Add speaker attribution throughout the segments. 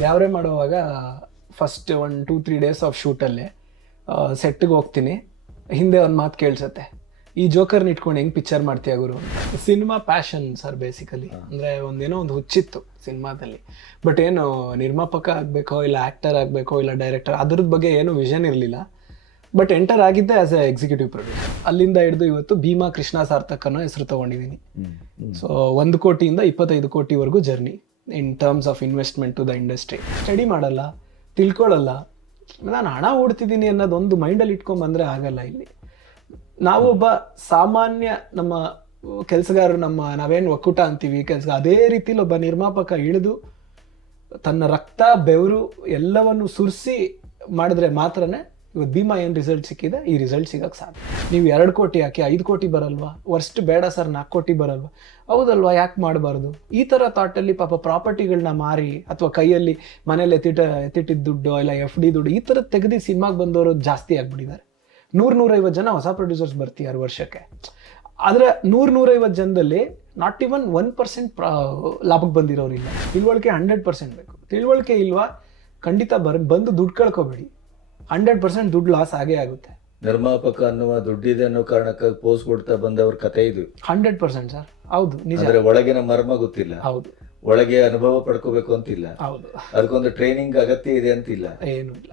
Speaker 1: ದ್ಯಾವ್ರೆ ಮಾಡುವಾಗ first one two three days of ಶೂಟಲ್ಲೇ ಸೆಟ್ಟಿಗೆ ಹೋಗ್ತೀನಿ. ಹಿಂದೆ ಒಂದು ಮಾತು ಕೇಳಿಸತ್ತೆ. ಈ ಜೋಕರ್ನ ಇಟ್ಕೊಂಡು ಹೆಂಗೆ ಪಿಕ್ಚರ್ ಮಾಡ್ತೀಯ ಗುರು? ಸಿನಿಮಾ ಪ್ಯಾಷನ್ ಸರ್ ಬೇಸಿಕಲಿ ಅಂದರೆ ಒಂದೇನೋ ಒಂದು ಹುಚ್ಚಿತ್ತು ಸಿನಿಮಾದಲ್ಲಿ. ಬಟ್ ಏನು ನಿರ್ಮಾಪಕ ಆಗಬೇಕೋ ಇಲ್ಲ ಆ್ಯಕ್ಟರ್ ಆಗಬೇಕೋ ಇಲ್ಲ ಡೈರೆಕ್ಟರ್ ಅದ್ರದ್ದು ಬಗ್ಗೆ ಏನು ವಿಷನ್ ಇರಲಿಲ್ಲ. ಬಟ್ ಎಂಟರ್ ಆಗಿದ್ದೆ ಆಸ್ ಎ ಎಕ್ಸಿಕ್ಯೂಟಿವ್ ಪ್ರೊಡ್ಯೂಸರ್ ಅಲ್ಲಿಂದ ಹಿಡಿದು ಇವತ್ತು ಭೀಮಾ ಕೃಷ್ಣ ಸಾರ್ಥಕ್ ಅನ್ನೋ ಹೆಸರು ತಗೊಂಡಿದ್ದೀನಿ ಸೊ ಒಂದು ಕೋಟಿಯಿಂದ ಇಪ್ಪತ್ತೈದು ಕೋಟಿವರೆಗೂ journey in terms of investment to the industry study ಮಾಡಲ್ಲ, ತಿಳ್ಕೊಳ್ಳಲ್ಲ. ನಾನು ಹಣ ಓಡ್ತಿದ್ದೀನಿ ಅನ್ನೋದೊಂದು ಮೈಂಡಲ್ಲಿ ಇಟ್ಕೊಂಡು ಬಂದರೆ ಆಗಲ್ಲ ಇಲ್ಲಿ. ನಾವೊಬ್ಬ ಸಾಮಾನ್ಯ ನಮ್ಮ ಕೆಲಸಗಾರರು, ನಮ್ಮ ನಾವೇನು ಒಕ್ಕೂಟ ಅಂತೀವಿ, ಕೆಲಸ ಅದೇ ರೀತಿಲಿ ಒಬ್ಬ ನಿರ್ಮಾಪಕ ಇಳಿದು ತನ್ನ ರಕ್ತ, ಬೆವರು ಎಲ್ಲವನ್ನು ಸುರಿಸಿ ಮಾಡಿದ್ರೆ ಮಾತ್ರನೇ ಇವತ್ತು ಭೀಮಾ ಏನು ರಿಸಲ್ಟ್ ಸಿಕ್ಕಿದೆ? ಈ ರಿಸಲ್ಟ್ ಸಿಗಕ್ಕೆ ಸಾಧ್ಯ. ನೀವು ಎರಡು ಕೋಟಿ ಯಾಕೆ ಐದು ಕೋಟಿ ಬರಲ್ವಾ? ವರ್ಸ್ಟ್ ಬೇಡ ಸರ್ ನಾಲ್ಕು ಕೋಟಿ ಬರಲ್ವಾ? ಹೌದಲ್ವಾ? ಯಾಕೆ ಮಾಡಬಾರ್ದು? ಈ ಥರ ಥಾಟಲ್ಲಿ ಪಾಪ ಪ್ರಾಪರ್ಟಿಗಳನ್ನ ಮಾರಿ ಅಥವಾ ಕೈಯಲ್ಲಿ ಮನೇಲಿ ಎತ್ತಿಟ್ಟ ಎತ್ತಿಟ್ಟಿದ್ದ ದುಡ್ಡು ಇಲ್ಲ ಎಫ್ ಡಿ ದುಡ್ಡು ಈ ಥರ ತೆಗೆದು ಸಿನಿಮಾಗೆ ಬಂದವರು ಜಾಸ್ತಿ ಆಗಿಬಿಟ್ಟಿದ್ದಾರೆ. ನೂರು ನೂರೈವತ್ತು ಜನ ಹೊಸ ಪ್ರೊಡ್ಯೂಸರ್ಸ್ ಬರ್ತಿದ್ದಾರೆ ವರ್ಷಕ್ಕೆ. ಆದರೆ ನೂರು ನೂರೈವತ್ತು ಜನದಲ್ಲಿ ನಾಟ್ ಇವನ್ ಒನ್ ಪರ್ಸೆಂಟ್ ಲಾಭಕ್ಕೆ ಬಂದಿರೋರಿಲ್ಲ. ತಿಳುವಳಿಕೆ ಹಂಡ್ರೆಡ್ ಪರ್ಸೆಂಟ್ ಬೇಕು. ತಿಳುವಳಿಕೆ ಇಲ್ವಾ? ಖಂಡಿತ ಬರ್, ಬಂದು ದುಡ್ಡು ಕಳ್ಕೊಬೇಡಿ. ಹಂಡ್ರೆಡ್ ಪರ್ಸೆಂಟ್ ದುಡ್ಡು ಲಾಸ್ ಆಗೇ ಆಗುತ್ತೆ.
Speaker 2: ನಿರ್ಮಾಪಕ ಅನ್ನುವ ದುಡ್ಡಿದೆ ಅನ್ನೋ ಕಾರಣಕ್ಕಾಗಿ ಪೋಸ್ ಕೊಡ್ತಾ ಬಂದವ್ರ ಕತೆ ಇದು.
Speaker 1: Hundred percent sir. ಹೌದು ನಿಜ.
Speaker 2: ಅಂದ್ರೆ ಒಳಗಿನ ಮರ್ಮ ಗೊತ್ತಿಲ್ಲ.
Speaker 1: ಹೌದು.
Speaker 2: ಒಳಗೆ ಅನುಭವ ಪಡ್ಕೋಬೇಕು ಅಂತಿಲ್ಲ.
Speaker 1: ಹೌದು.
Speaker 2: ಅದಕ್ಕೊಂದು ಟ್ರೈನಿಂಗ್ ಅಗತ್ಯ ಇದೆ ಅಂತಿಲ್ಲ.
Speaker 1: ಏನು ಇಲ್ಲ.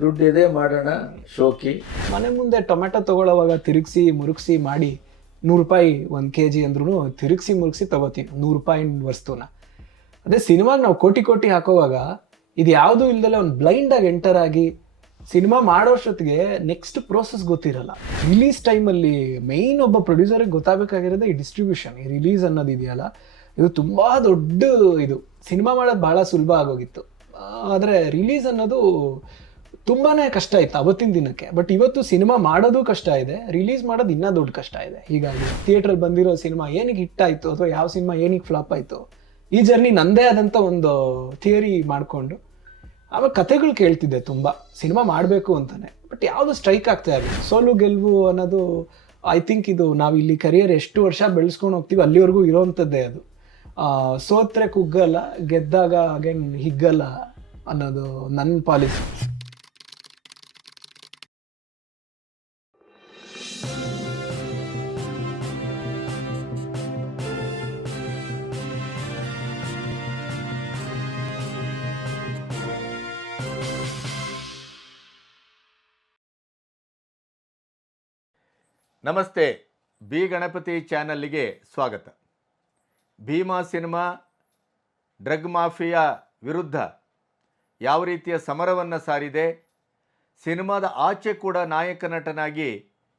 Speaker 2: ದುಡ್ಡಿದೆ ಮಾಡೋಣ ಶೋಕಿ.
Speaker 1: ಮನೆ ಮುಂದೆ ಟೊಮೆಟೊ ತಗೊಳ್ಳೋವಾಗ ತಿರುಗಿಸಿ ಮುರುಗಿಸಿ ಮಾಡಿ ನೂರು ರೂಪಾಯಿ ಒಂದು ಕೆ ಜಿ ಅಂದ್ರೂ ತಿರುಗಿಸಿ ಮುರುಗಿಸಿ ತಗೋತೀವಿ ನೂರು ರೂಪಾಯಿ ವಸ್ತುನ. ಅದೇ ಸಿನಿಮಾಗೆ ನಾವು ಕೋಟಿ ಕೋಟಿ ಹಾಕೋವಾಗ ಇದು ಯಾವುದೂ ಇಲ್ದಲೆ ಒಂದು ಬ್ಲೈಂಡಾಗಿ ಎಂಟರ್ ಆಗಿ ಸಿನಿಮಾ ಮಾಡೋಷ್ಟೊತ್ತಿಗೆ ನೆಕ್ಸ್ಟ್ ಪ್ರೋಸೆಸ್ ಗೊತ್ತಿರಲ್ಲ. ರಿಲೀಸ್ ಟೈಮಲ್ಲಿ ಮೇಯ್ನ್ ಒಬ್ಬ ಪ್ರೊಡ್ಯೂಸರ್ಗೆ ಗೊತ್ತಾಗಬೇಕಾಗಿರೋದೇ ಈ ಡಿಸ್ಟ್ರಿಬ್ಯೂಷನ್ ಈ ರಿಲೀಸ್ ಅನ್ನೋದು ಇದೆಯಲ್ಲ? ಇದು ತುಂಬ ದೊಡ್ಡ ಇದು. ಸಿನಿಮಾ ಮಾಡೋದು ಭಾಳ ಸುಲಭ ಆಗೋಗಿತ್ತು. ಆದರೆ ರಿಲೀಸ್ ಅನ್ನೋದು ತುಂಬಾನೇ ಕಷ್ಟ ಇತ್ತು ಅವತ್ತಿನ ದಿನಕ್ಕೆ. ಬಟ್ ಇವತ್ತು ಸಿನಿಮಾ ಮಾಡೋದು ಕಷ್ಟ ಇದೆ ರಿಲೀಸ್ ಮಾಡೋದು ಇನ್ನೂ ದೊಡ್ಡ ಕಷ್ಟ ಇದೆ. ಹೀಗಾಗಿ ಥಿಯೇಟ್ರಲ್ಲಿ ಬಂದಿರೋ ಸಿನಿಮಾ ಏನಕ್ಕೆ ಹಿಟ್ ಆಯಿತು, ಅಥವಾ ಯಾವ ಸಿನಿಮಾ ಏನಕ್ಕೆ ಫ್ಲಾಪ್ ಆಯಿತು, ಈ ಜರ್ನಿ ನಂದೇ ಆದಂಥ ಒಂದು ಥಿಯರಿ ಮಾಡಿಕೊಂಡು ಆಮೇಲೆ ಕಥೆಗಳು ಕೇಳ್ತಿದ್ದೆ ತುಂಬ. ಸಿನಿಮಾ ಮಾಡಬೇಕು ಅಂತಾನೆ. ಬಟ್ ಯಾವುದು ಸ್ಟ್ರೈಕ್ ಆಗ್ತಾ ಇರಲಿಲ್ಲ ಸೋಲು ಗೆಲುವು ಅನ್ನೋದು ಐ ಥಿಂಕ್ ಇದು ನಾವು ಇಲ್ಲಿ ಕರಿಯರ್ ಎಷ್ಟು ವರ್ಷ ಬೆಳೆಸ್ಕೊಂಡು ಹೋಗ್ತೀವಿ, ಅಲ್ಲಿವರೆಗೂ ಇರೋವಂಥದ್ದೇ ಅದು. ಸೋತ್ರೆ ಕುಗ್ಗಲ್ಲ, ಗೆದ್ದಾಗ ಅಗೇನ್ ಹಿಗ್ಗಲ್ಲ ಅನ್ನೋದು ನನ್ನ ಪಾಲಿಸಿ
Speaker 3: ನಮಸ್ತೆ, ಬಿ ಗಣಪತಿ ಚಾನಲ್ಗೆ ಸ್ವಾಗತ. ಭೀಮಾ ಸಿನಿಮಾ, ಡ್ರಗ್ ಮಾಫಿಯಾ ವಿರುದ್ಧ ಯಾವ ರೀತಿಯ ಸಮರವನ್ನು ಸಾರಿದೆ? ಸಿನಿಮಾದ ಆಚೆ ಕೂಡ ನಾಯಕ ನಟನಾಗಿ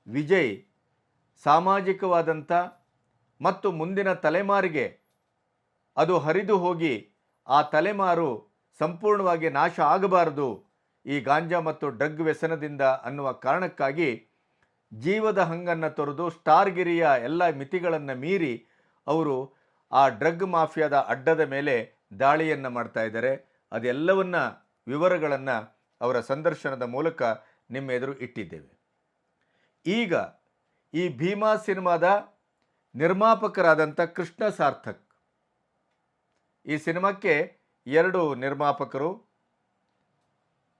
Speaker 3: ವಿಜಯ್ ಸಾಮಾಜಿಕವಾದಂಥ ಮತ್ತು ಮುಂದಿನ ತಲೆಮಾರಿಗೆ ಅದು ಹರಿದು ಹೋಗಿ ಆ ತಲೆಮಾರು ಸಂಪೂರ್ಣವಾಗಿ ನಾಶ ಆಗಬಾರದು ಈ ಗಾಂಜಾ ಮತ್ತು ಡ್ರಗ್ ವ್ಯಸನದಿಂದ ಅನ್ನುವ ಕಾರಣಕ್ಕಾಗಿ ಜೀವದ ಹಂಗನ್ನು ತೊರೆದು ಸ್ಟಾರ್ಗಿರಿಯ ಎಲ್ಲ ಮಿತಿಗಳನ್ನು ಮೀರಿ ಅವರು ಆ ಡ್ರಗ್ ಮಾಫಿಯಾದ ಅಡ್ಡದ ಮೇಲೆ ದಾಳಿಯನ್ನು ಮಾಡ್ತಾ ಇದ್ದಾರೆ. ಅದೆಲ್ಲವನ್ನ ವಿವರಗಳನ್ನು ಅವರ ಸಂದರ್ಶನದ ಮೂಲಕ ನಿಮ್ಮ ಎದುರು ಇಟ್ಟಿದ್ದೇವೆ. ಈಗ ಈ ಭೀಮಾ ಸಿನಿಮಾದ ನಿರ್ಮಾಪಕರಾದಂಥ ಕೃಷ್ಣ ಸಾರ್ಥಕ್. ಈ ಸಿನಿಮಾಕ್ಕೆ ಎರಡು ನಿರ್ಮಾಪಕರು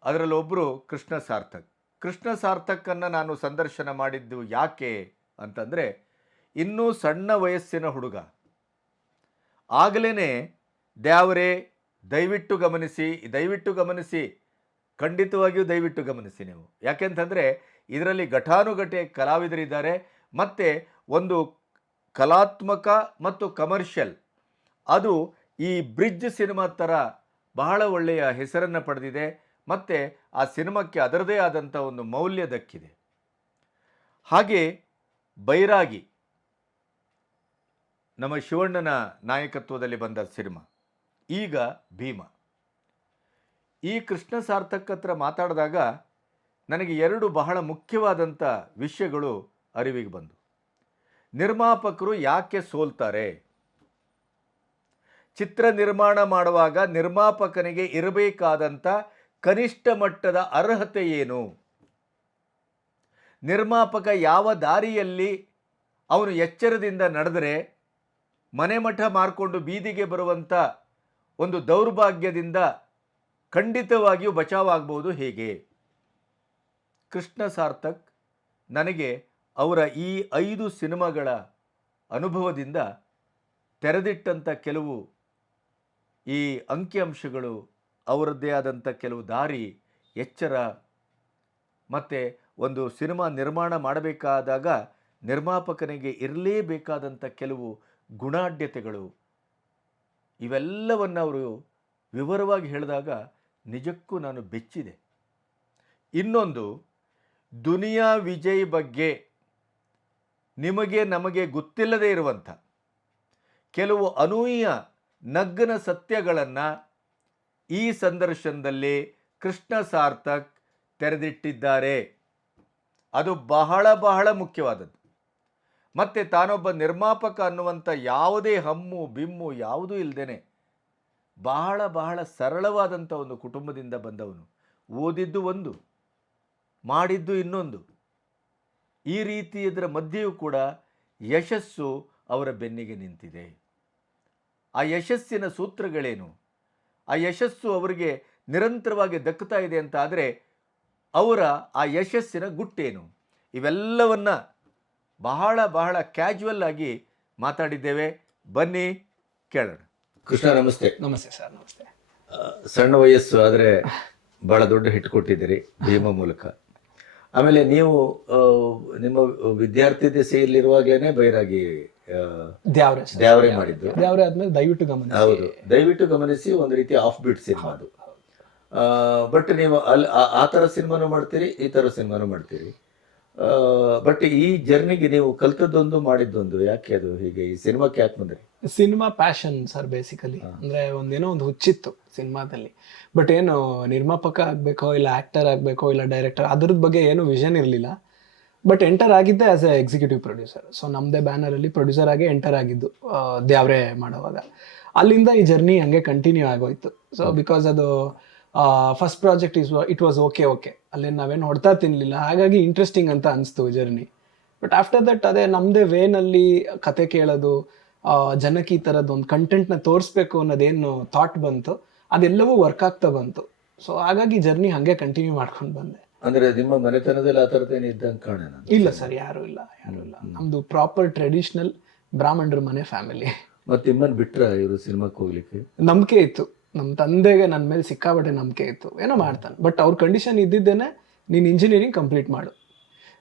Speaker 3: ಅದರಲ್ಲೊಬ್ಬರು ಕೃಷ್ಣ ಸಾರ್ಥಕ್. ಕೃಷ್ಣ ಸಾರ್ಥಕನ್ನು ನಾನು ಸಂದರ್ಶನ ಮಾಡಿದ್ದು ಯಾಕೆ ಅಂತಂದರೆ, ಇನ್ನೂ ಸಣ್ಣ ವಯಸ್ಸಿನ ಹುಡುಗ. ಆಗಲೇ ದ್ಯಾವರೇ ದಯವಿಟ್ಟು ಗಮನಿಸಿ ದಯವಿಟ್ಟು ಗಮನಿಸಿ, ಖಂಡಿತವಾಗಿಯೂ ದಯವಿಟ್ಟು ಗಮನಿಸಿ ನೀವು. ಯಾಕೆಂತಂದರೆ, ಇದರಲ್ಲಿ ಘಟಾನುಘಟೆ ಕಲಾವಿದರಿದ್ದಾರೆ, ಮತ್ತು ಒಂದು ಕಲಾತ್ಮಕ ಮತ್ತು ಕಮರ್ಷಿಯಲ್. ಅದು ಈ ಬ್ರಿಡ್ಜ್ ಸಿನಿಮಾ ಥರ ಬಹಳ ಒಳ್ಳೆಯ ಹೆಸರನ್ನು ಪಡೆದಿದೆ, ಮತ್ತು ಆ ಸಿನಿಮಾಕ್ಕೆ ಅದರದೇ ಆದಂಥ ಒಂದು ಮೌಲ್ಯ ದಕ್ಕಿದೆ. ಹಾಗೆ ಬೈರಾಗಿ ನಮ್ಮ ಶಿವಣ್ಣನ ನಾಯಕತ್ವದಲ್ಲಿ ಬಂದ ಸಿನಿಮಾ, ಈಗ ಭೀಮ. ಈ ಕೃಷ್ಣ ಸಾರ್ಥಕ್ ಹತ್ರ ಮಾತಾಡಿದಾಗ ನನಗೆ ಎರಡು ಬಹಳ ಮುಖ್ಯವಾದಂಥ ವಿಷಯಗಳು ಅರಿವಿಗೆ ಬಂದು. ನಿರ್ಮಾಪಕರು ಯಾಕೆ ಸೋಲ್ತಾರೆ? ಚಿತ್ರ ನಿರ್ಮಾಣ ಮಾಡುವಾಗ ನಿರ್ಮಾಪಕನಿಗೆ ಇರಬೇಕಾದಂಥ ಕನಿಷ್ಠ ಮಟ್ಟದ ಅರ್ಹತೆ ಏನು? ನಿರ್ಮಾಪಕ ಯಾವ ದಾರಿಯಲ್ಲಿ ಅವನು ಎಚ್ಚರದಿಂದ ನಡೆದರೆ ಮನೆ ಮಠ ಮಾರ್ಕೊಂಡು ಬೀದಿಗೆ ಬರುವಂಥ
Speaker 4: ಒಂದು ದೌರ್ಭಾಗ್ಯದಿಂದ ಖಂಡಿತವಾಗಿಯೂ ಬಚಾವಾಗಬಹುದು ಹೇಗೆ? ಕೃಷ್ಣ ಸಾರ್ಥಕ್ ನನಗೆ ಅವರ ಈ ಐದು ಸಿನಿಮಾಗಳ ಅನುಭವದಿಂದ ತೆರೆದಿಟ್ಟಂಥ ಕೆಲವು ಈ ಅಂಕಿಅಂಶಗಳು ಅವರದ್ದೇ ಆದಂಥ ಕೆಲವು ದಾರಿ, ಎಚ್ಚರ ಮತ್ತು ಒಂದು ಸಿನಿಮಾ ನಿರ್ಮಾಣ ಮಾಡಬೇಕಾದಾಗ ನಿರ್ಮಾಪಕನಿಗೆ ಇರಲೇಬೇಕಾದಂಥ ಕೆಲವು ಗುಣಾಢ್ಯತೆಗಳು. ಇವೆಲ್ಲವನ್ನು ಅವರು ವಿವರವಾಗಿ ಹೇಳಿದಾಗ ನಿಜಕ್ಕೂ ನಾನು ಬೆಚ್ಚಿದೆ. ಇನ್ನೊಂದು, ದುನಿಯಾ ವಿಜಯ್ ಬಗ್ಗೆ ನಿಮಗೆ ನಮಗೆ ಗೊತ್ತಿಲ್ಲದೇ ಇರುವಂಥ ಕೆಲವು ಅನೂಯ ನಗ್ನ ಸತ್ಯಗಳನ್ನು ಈ ಸಂದರ್ಶನದಲ್ಲಿ ಕೃಷ್ಣ ಸಾರ್ಥಕ್ ತೆರೆದಿಟ್ಟಿದ್ದಾರೆ. ಅದು ಬಹಳ ಬಹಳ ಮುಖ್ಯವಾದದ್ದು. ಮತ್ತು ತಾನೊಬ್ಬ ನಿರ್ಮಾಪಕ ಅನ್ನುವಂಥ ಯಾವುದೇ ಹಮ್ಮು, ಬಿಮ್ಮು ಯಾವುದೂ ಇಲ್ಲದೇನೆ ಬಹಳ ಬಹಳ ಸರಳವಾದಂಥ ಒಂದು ಕುಟುಂಬದಿಂದ ಬಂದವನು. ಓದಿದ್ದು ಒಂದು, ಮಾಡಿದ್ದು ಇನ್ನೊಂದು. ಈ ರೀತಿ ಇದರ ಮಧ್ಯೆಯೂ ಕೂಡ ಯಶಸ್ಸು ಅವರ ಬೆನ್ನಿಗೆ ನಿಂತಿದೆ. ಆ ಯಶಸ್ಸಿನ ಸೂತ್ರಗಳೇನು? ಆ ಯಶಸ್ಸು ಅವರಿಗೆ ನಿರಂತರವಾಗಿ ದಕ್ಕುತ್ತಾ ಇದೆ ಅಂತ ಆದರೆ ಅವರ ಆ ಯಶಸ್ಸಿನ ಗುಟ್ಟೇನು? ಇವೆಲ್ಲವನ್ನು ಬಹಳ ಬಹಳ ಕ್ಯಾಜುವಲ್ ಆಗಿ ಮಾತಾಡಿದ್ದೇವೆ. ಬನ್ನಿ ಕೇಳೋಣ.
Speaker 3: ಕೃಷ್ಣ ನಮಸ್ತೆ.
Speaker 1: ನಮಸ್ತೆ ಸರ್ ನಮಸ್ತೆ.
Speaker 3: ಸಣ್ಣ ವಯಸ್ಸು ಆದರೆ ಬಹಳ ದೊಡ್ಡ ಹಿಟ್ಟು ಕೊಟ್ಟಿದ್ದೀರಿ ಭೀಮ ಮೂಲಕ. ಆಮೇಲೆ ನೀವು ನಿಮ್ಮ ವಿದ್ಯಾರ್ಥಿ ದೆಸೆಯಲ್ಲಿರುವಾಗಲೇ ಬೈರಾಗಿ
Speaker 1: ದ್ಯಾವ್ರೆ
Speaker 3: ಮಾಡಿದ್ದು.
Speaker 1: ದ್ಯಾವ್ರೆ ಆದ್ಮೇಲೆ ದಯವಿಟ್ಟು ಗಮನಿಸಿ.
Speaker 3: ಹೌದು. ದಯವಿಟ್ಟು ಗಮನಿಸಿ ಒಂದು ರೀತಿ ಆಫ್ ಬಿಟ್ ಸಿನಿಮಾ ಅದು. ಬಟ್ ನೀವು ಅಲ್ಲಿ ಆ- ಆ ಥರ ಸಿನಿಮಾನು ಮಾಡ್ತೀರಿ ಈ ಥರ ಸಿನಿಮಾನು ಮಾಡ್ತೀರಿ. ಬಟ್ ಈ ಜರ್ನಿಗೆ ನೀವು ಕಲ್ತದ್ದೊಂದು ಮಾಡಿದ್ದೊಂದು ಯಾಕೆ ಅದು ಹೀಗೆ? ಈ ಸಿನಿಮಾಕ್ಕೆ ಯಾಕೆ ಬಂದ್ರಿ?
Speaker 1: ಸಿನಿಮಾ ಪ್ಯಾಷನ್ ಸರ್ ಬೇಸಿಕಲಿ ಅಂದ್ರೆ ಒಂದೇನೋ ಒಂದು ಹುಚ್ಚಿತ್ತು ಸಿನಿಮಾದಲ್ಲಿ. ಬಟ್ ಏನು ನಿರ್ಮಾಪಕ ಆಗ್ಬೇಕೋ ಇಲ್ಲ ಆಕ್ಟರ್ ಆಗ್ಬೇಕೋ ಇಲ್ಲ ಡೈರೆಕ್ಟರ್ ಅದ್ರದ್ ಬಗ್ಗೆ ಏನು ವಿಷನ್ ಇರಲಿಲ್ಲ. ಬಟ್ ಎಂಟರ್ ಆಗಿದ್ದೆ as a executive producer so ನಮ್ಮದೇ ಬ್ಯಾನರಲ್ಲಿ ಪ್ರೊಡ್ಯೂಸರ್ ಆಗಿ ಎಂಟರ್ ಆಗಿದ್ದು ದ್ಯಾವ್ರೆ ಮಾಡುವಾಗ. ಅಲ್ಲಿಂದ ಈ ಜರ್ನಿ ಹಂಗೆ ಕಂಟಿನ್ಯೂ ಆಗೋಯ್ತು. ಸೊ ಬಿಕಾಸ್ ಅದು first project is it was okay okay ಅಲ್ಲಿ ನಾವೇನು ಹೊಡ್ತಾ ತಿನ್ಲಿಲ್ಲ. ಹಾಗಾಗಿ ಇಂಟ್ರೆಸ್ಟಿಂಗ್ ಅಂತ ಅನಿಸ್ತು ಜರ್ನಿ ಬಟ್ ಆಫ್ಟರ್ ದಟ್ ಅದೇ ನಮ್ಮದೇ ವೇನಲ್ಲಿ ಕತೆ ಕೇಳೋದು ಜನಕ್ಕೆ ಈ ಥರದ್ದು ಒಂದು ಕಂಟೆಂಟ್ನ ತೋರಿಸ್ಬೇಕು ಅನ್ನೋದೇನು ಥಾಟ್ ಬಂತು. ಅದೆಲ್ಲವೂ ವರ್ಕ್ ಆಗ್ತಾ ಬಂತು. ಸೊ ಹಾಗಾಗಿ ಜರ್ನಿ ಹಾಗೆ ಕಂಟಿನ್ಯೂ ಮಾಡ್ಕೊಂಡು ಬಂದೆ.
Speaker 3: ಅಂದ್ರೆ ನಿಮ್ಮ ಮನೆತನದಲ್ಲಿ ಆ ಥರದ್ದೇನು ಇದ್ದಂಗೆ ಕಾಣೋಣ
Speaker 1: ಇಲ್ಲ ಸರ್ ಯಾರು ಇಲ್ಲ ಯಾರು ಇಲ್ಲ. ನಮ್ದು ಪ್ರಾಪರ್ ಟ್ರೆಡಿಷನಲ್ ಬ್ರಾಹ್ಮಣರ ಮನೆ ಫ್ಯಾಮಿಲಿ
Speaker 3: ಮತ್ತೆ ನಿಮ್ಮನ್ನು ಬಿಟ್ರ ಇವರು ಸಿನಿಮಾಕ್ಕೆ ಹೋಗ್ಲಿಕ್ಕೆ?
Speaker 1: ನಂಬಿಕೆ ಇತ್ತು. ನಮ್ಮ ತಂದೆಗೆ ನನ್ನ ಮೇಲೆ ಸಿಕ್ಕಾಬಟ್ಟೆ ನಂಬಿಕೆ ಇತ್ತು. ಏನೋ ಮಾಡ್ತಾನೆ. ಬಟ್ ಅವ್ರ ಕಂಡೀಷನ್ ಇದ್ದಿದ್ದೇನೆ ನೀನು ಇಂಜಿನಿಯರಿಂಗ್ ಕಂಪ್ಲೀಟ್ ಮಾಡು.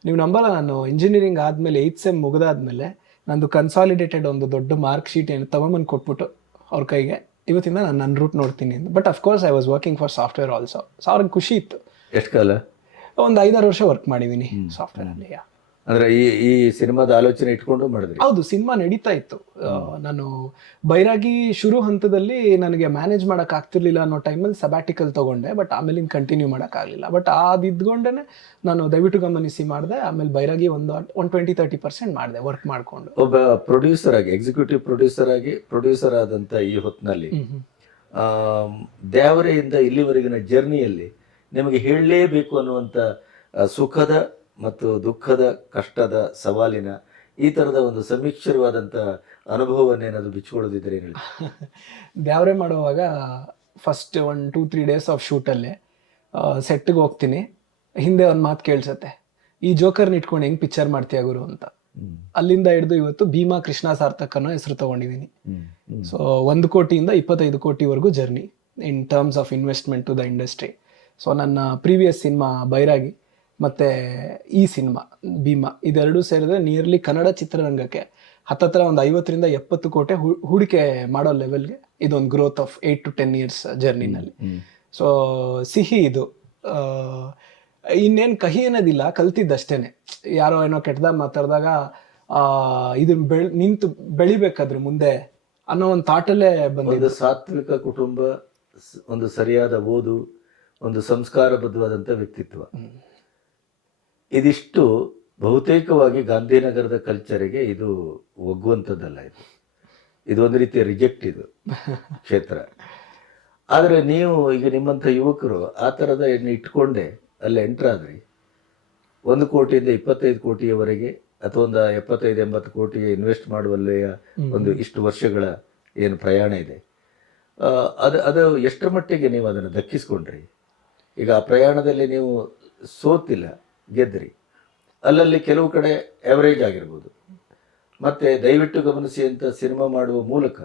Speaker 1: ನೀವು ನಂಬಲ್ಲ ನಾನು. ಇಂಜಿನಿಯರಿಂಗ್ ಆದಮೇಲೆ ಏಯ್ತ್ ಸೆಮ್ ಮುಗಿದಾದ್ಮೇಲೆ ನಂದು ಕನ್ಸಾಲಿಡೇಟೆಡ್ ಒಂದು ದೊಡ್ಡ ಮಾರ್ಕ್ ಶೀಟ್ ಏನು ತಗೊಂಬಂದು ಕೊಟ್ಬಿಟ್ಟು ಅವ್ರ ಕೈಗೆ. ಇವತ್ತಿಂದ ನಾನು ನನ್ನ ರೂಟ್ ನೋಡ್ತೀನಿ ಅಂತ. But of course I was working for software also so ಅವ್ರಿಗೆ ಖುಷಿ ಇತ್ತು.
Speaker 3: ಎಷ್ಟು ಕಾಲ?
Speaker 1: ಒಂದು ಐದಾರು ವರ್ಷ ವರ್ಕ್ ಮಾಡಿದ್ದೀನಿ ಸಾಫ್ಟ್ವೇರಲ್ಲಿ
Speaker 3: ಅಂದ್ರೆ ಈ ಈ ಸಿನಿಮಾದ ಆಲೋಚನೆ ಇಟ್ಕೊಂಡು ಮಾಡಿದ್ರಿ?
Speaker 1: ಹೌದು ಸಿನಿಮಾ ನಡೀತಾ ಇತ್ತು. ನಾನು ಬೈರಾಗಿ ಶುರು ಹಂತದಲ್ಲಿ ನನಗೆ ಮ್ಯಾನೇಜ್ ಮಾಡಕ್ ಆಗ್ತಿರ್ಲಿಲ್ಲ ಅನ್ನೋ ಟೈಮಲ್ಲಿ ಸಬ್ಯಾಟಿಕಲ್ ತಗೊಂಡೆ ಬಟ್ ಆಮೇಲೆ ಕಂಟಿನ್ಯೂ ಆಗಲಿಲ್ಲ. ಬಟ್ ಅದಿದ್ಕೊಂಡೇನೆ ನಾನು ದಯವಿಟ್ಟು ಗಮನಿಸಿ ಮಾಡಿದೆ ಆಮೇಲೆ ಬೈರಾಗಿ ಒಂದು ಒನ್ ಟ್ವೆಂಟಿ ತರ್ಟಿ ಪರ್ಸೆಂಟ್ ಮಾಡಿದೆ ವರ್ಕ್ ಮಾಡಿಕೊಂಡು.
Speaker 3: ಒಬ್ಬ ಪ್ರೊಡ್ಯೂಸರ್ ಆಗಿ ಎಕ್ಸಿಕ್ಯೂಟಿವ್ ಪ್ರೊಡ್ಯೂಸರ್ ಆಗಿ ಪ್ರೊಡ್ಯೂಸರ್ ಆದಂತ ಈ ಹೊತ್ತಿನಲ್ಲಿ ದೇವರೆಯಿಂದ ಇಲ್ಲಿವರೆಗಿನ ಜರ್ನಿಯಲ್ಲಿ ನಿಮಗೆ ಹೇಳಲೇಬೇಕು ಅನ್ನುವಂಥ ಸುಖದ ಮತ್ತು ದುಃಖದ ಕಷ್ಟದ ಸವಾಲಿನ ಈ ಥರದ ಒಂದು ಸಮೀಕ್ಷರವಾದಂಥ ಅನುಭವವನ್ನೇನಾದ್ರು ಬಿಚ್ಕೊಳ್ಳೋದಿದ್ರೆ ಹೇಳಿ
Speaker 1: ದ್ಯಾವ್ರೆ ಮಾಡುವಾಗ first one two three days of ಶೂಟಲ್ಲೇ ಸೆಟ್ಗೆ ಹೋಗ್ತೀನಿ. ಹಿಂದೆ ಒಂದು ಮಾತು ಕೇಳಿಸತ್ತೆ. ಈ ಜೋಕರ್ನ ಇಟ್ಕೊಂಡು ಹೆಂಗ್ ಪಿಕ್ಚರ್ ಮಾಡ್ತೀಯ ಗುರು ಅಂತ. ಅಲ್ಲಿಂದ ಹಿಡಿದು ಇವತ್ತು ಭೀಮಾ ಕೃಷ್ಣ ಸಾರ್ಥಕ್ ಅನ್ನೋ ಹೆಸರು ತಗೊಂಡಿದ್ದೀನಿ. ಸೊ ಒಂದು ಕೋಟಿಯಿಂದ ಇಪ್ಪತ್ತೈದು ಕೋಟಿವರೆಗೂ journey in terms of investment to the industry so ನನ್ನ ಪ್ರೀವಿಯಸ್ ಸಿನಿಮಾ ಬೈರಾಗಿ ಮತ್ತು ಈ ಸಿನಿಮಾ ಭೀಮಾ ಇದೆರಡೂ ಸೇರಿದ್ರೆ ನಿಯರ್ಲಿ ಕನ್ನಡ ಚಿತ್ರರಂಗಕ್ಕೆ ಹತ್ತತ್ರ ಒಂದು ಐವತ್ತರಿಂದ ಎಪ್ಪತ್ತು ಕೋಟೆ ಹೂಡಿಕೆ ಮಾಡೋ ಲೆವೆಲ್ಗೆ ಇದೊಂದು growth of eight to ten years ಜರ್ನಿನಲ್ಲಿ so ಸಿಹಿ ಇದು. ಇನ್ನೇನು ಕಹಿ ಅನ್ನೋದಿಲ್ಲ ಕಲ್ತಿದ್ದಷ್ಟೇ ಯಾರೋ ಏನೋ ಕೆಟ್ಟದಾಗ ಮಾತಾಡಿದಾಗ ಇದನ್ನ ಬೆಳ್ ನಿಂತು ಬೆಳಿಬೇಕಾದ್ರೆ ಮುಂದೆ ಅನ್ನೋ ಒಂದು ಥಾಟಲ್ಲೇ ಬಂದಿದ್ದು
Speaker 3: ಸಾತ್ವಿಕ ಕುಟುಂಬ ಒಂದು ಸರಿಯಾದ ಓದು ಒಂದು ಸಂಸ್ಕಾರಬದ್ಧವಾದಂಥ ವ್ಯಕ್ತಿತ್ವ. ಇದಿಷ್ಟು ಬಹುತೇಕವಾಗಿ ಗಾಂಧಿನಗರದ ಕಲ್ಚರಿಗೆ ಇದು ಒಗ್ಗುವಂಥದ್ದಲ್ಲ ಇದು. ಇದು ಒಂದು ರೀತಿಯ ರಿಜೆಕ್ಟ್ ಇದು ಕ್ಷೇತ್ರ. ಆದರೆ ನೀವು ಈಗ ನಿಮ್ಮಂಥ ಯುವಕರು ಆ ಥರದ ಎಣ್ಣೆ ಇಟ್ಕೊಂಡೆ ಅಲ್ಲಿ ಎಂಟರ್ ಆದ್ರಿ. ಒಂದು ಕೋಟಿಯಿಂದ ಇಪ್ಪತ್ತೈದು ಕೋಟಿಯವರೆಗೆ ಅಥವಾ ಒಂದು ಎಪ್ಪತ್ತೈದು ಎಂಬತ್ತು ಕೋಟಿಗೆ ಇನ್ವೆಸ್ಟ್ ಮಾಡುವಲ್ಲೆಯ ಒಂದು ಇಷ್ಟು ವರ್ಷಗಳ ಏನು ಪ್ರಯಾಣ ಇದೆ. ಅದು ಅದು ಎಷ್ಟರ ಮಟ್ಟಿಗೆ ನೀವು ಅದನ್ನು ದಕ್ಕಿಸ್ಕೊಂಡ್ರಿ? ಈಗ ಆ ಪ್ರಯಾಣದಲ್ಲಿ ನೀವು ಸೋತಿಲ್ಲ ಗೆದ್ರಿ. ಅಲ್ಲಲ್ಲಿ ಕೆಲವು ಕಡೆ ಎವರೇಜ್ ಆಗಿರ್ಬೋದು. ಮತ್ತೆ ದಯವಿಟ್ಟು ಗಮನಿಸಿ ಅಂತ ಸಿನಿಮಾ ಮಾಡುವ ಮೂಲಕ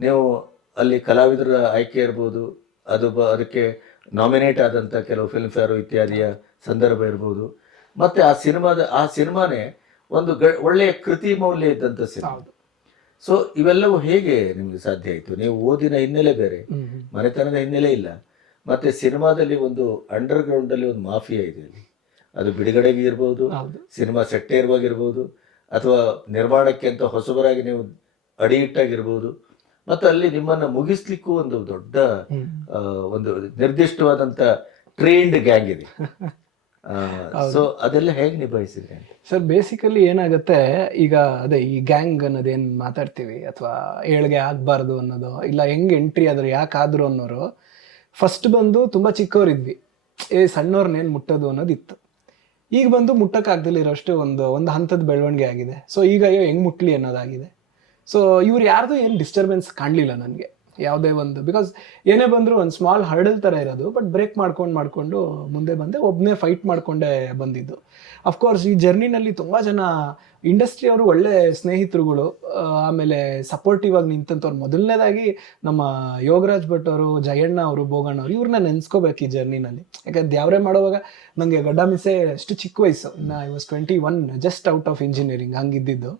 Speaker 3: ನೀವು ಅಲ್ಲಿ ಕಲಾವಿದರ ಆಯ್ಕೆ ಇರ್ಬೋದು ಅದು ಬ- ಅದಕ್ಕೆ ನಾಮಿನೇಟ್ ಆದಂಥ ಕೆಲವು ಫಿಲ್ಮ್ ಫೇರು ಇತ್ಯಾದಿಯ ಸಂದರ್ಭ ಇರ್ಬೋದು. ಮತ್ತೆ ಆ ಸಿನಿಮಾದ ಆ ಸಿನಿಮಾನೇ ಒಂದು ಗ ಒಳ್ಳೆಯ ಕೃತಿ ಮೌಲ್ಯ ಇದ್ದಂಥ ಸಿನಿಮಾ. ಸೊ ಇವೆಲ್ಲವೂ ಹೇಗೆ ನಿಮಗೆ ಸಾಧ್ಯ ಆಯಿತು? ನೀವು ಓದಿನ ಹಿನ್ನೆಲೆ ಬೇರೆ ಮನೆತನದ ಹಿನ್ನೆಲೆ ಇಲ್ಲ. ಮತ್ತೆ ಸಿನಿಮಾದಲ್ಲಿ ಒಂದು ಅಂಡರ್ ಗ್ರೌಂಡಲ್ಲಿ ಒಂದು ಮಾಫಿಯಾ ಇದೆ ಅಲ್ಲಿ. ಅದು ಬಿಡುಗಡೆಗೆ ಇರ್ಬೋದು ಸಿನಿಮಾ ಸೆಟ್ಟೇ ಇರುವಾಗಿರ್ಬೋದು ಅಥವಾ ನಿರ್ಮಾಣಕ್ಕೆ ಅಂತ ಹೊಸಬರಾಗಿ ನೀವು ಅಡಿಯಿಟ್ಟಾಗಿರ್ಬೋದು. ಮತ್ತು ಅಲ್ಲಿ ನಿಮ್ಮನ್ನ ಮುಗಿಸ್ಲಿಕ್ಕೂ ಒಂದು ದೊಡ್ಡ ಒಂದು ನಿರ್ದಿಷ್ಟವಾದಂತ ಟ್ರೈನ್ಡ್ ಗ್ಯಾಂಗ್ ಇದೆ. ಸೊ ಅದೆಲ್ಲ ಹೇಗೆ ನಿಭಾಯಿಸಿದ್ರೆ
Speaker 1: ಸರ್ ಬೇಸಿಕಲಿ ಏನಾಗುತ್ತೆ ಈಗ ಅದೇ ಈ ಗ್ಯಾಂಗ್ ಅನ್ನೋದೇನ್ ಮಾತಾಡ್ತೀವಿ? ಅಥವಾ ಏಳ್ಗೆ ಆಗ್ಬಾರ್ದು ಅನ್ನೋದು ಇಲ್ಲ ಹೆಂಗ್ ಎಂಟ್ರಿ ಆದ್ರು ಯಾಕಾದ್ರು ಅನ್ನೋರು ಫಸ್ಟ್ ಬಂದು ತುಂಬಾ ಚಿಕ್ಕವರಿದ್ವಿ. ಏ ಸಣ್ಣವ್ರನ್ನೇನು ಮುಟ್ಟೋದು ಅನ್ನೋದಿತ್ತು. ಈಗ ಬಂದು ಮುಟ್ಟಕ್ಕಾಗ್ದಲ್ಲಿರೋಷ್ಟು ಒಂದು ಒಂದು ಹಂತದ ಬೆಳವಣಿಗೆ ಆಗಿದೆ. ಸೊ ಈಗ ಅಯ್ಯೋ, ಹೆಂಗೆ ಮುಟ್ಲಿ ಅನ್ನೋದಾಗಿದೆ. ಸೊ ಇವ್ರು ಯಾರ್ದು ಏನು ಡಿಸ್ಟರ್ಬೆನ್ಸ್ ಕಾಣಲಿಲ್ಲ ನನಗೆ. ಯಾವುದೇ ಒಂದು ಬಿಕಾಸ್ ಏನೇ ಬಂದರೂ ಒಂದು ಸ್ಮಾಲ್ ಹರ್ಡಲ್ ಥರ ಇರೋದು ಬಟ್ ಬ್ರೇಕ್ ಮಾಡ್ಕೊಂಡು ಮಾಡ್ಕೊಂಡು ಮುಂದೆ ಬಂದೆ. ಒಬ್ಬನೇ ಫೈಟ್ ಮಾಡಿಕೊಂಡೇ ಬಂದಿದ್ದು. ಅಫ್ಕೋರ್ಸ್ ಈ ಜರ್ನಿನಲ್ಲಿ ತುಂಬ ಜನ ಇಂಡಸ್ಟ್ರಿ ಅವರು ಒಳ್ಳೆ ಸ್ನೇಹಿತರುಗಳು ಆಮೇಲೆ ಸಪೋರ್ಟಿವ್ ಆಗಿ ನಿಂತಂಥವ್ರು. ಮೊದಲನೇದಾಗಿ ನಮ್ಮ ಯೋಗರಾಜ್ ಭಟ್ ಅವರು, ಜಯಣ್ಣ ಅವರು, ಬೋಗಣ್ಣ ಅವರು ಇವ್ರನ್ನ ನೆನ್ಸ್ಕೋಬೇಕು ಈ ಜರ್ನಿನಲ್ಲಿ ಯಾಕಂದ್ರೆ ದ್ಯಾವ್ರೆ ಮಾಡುವಾಗ ನನಗೆ ಗಡ್ಡ ಮಿಸೆ ಅಷ್ಟು ಚಿಕ್ಕ ವಯಸ್ಸು. ಇನ್ನು I was twenty one just out of engineering ಹಂಗಿದ್ದಿದ್ದು.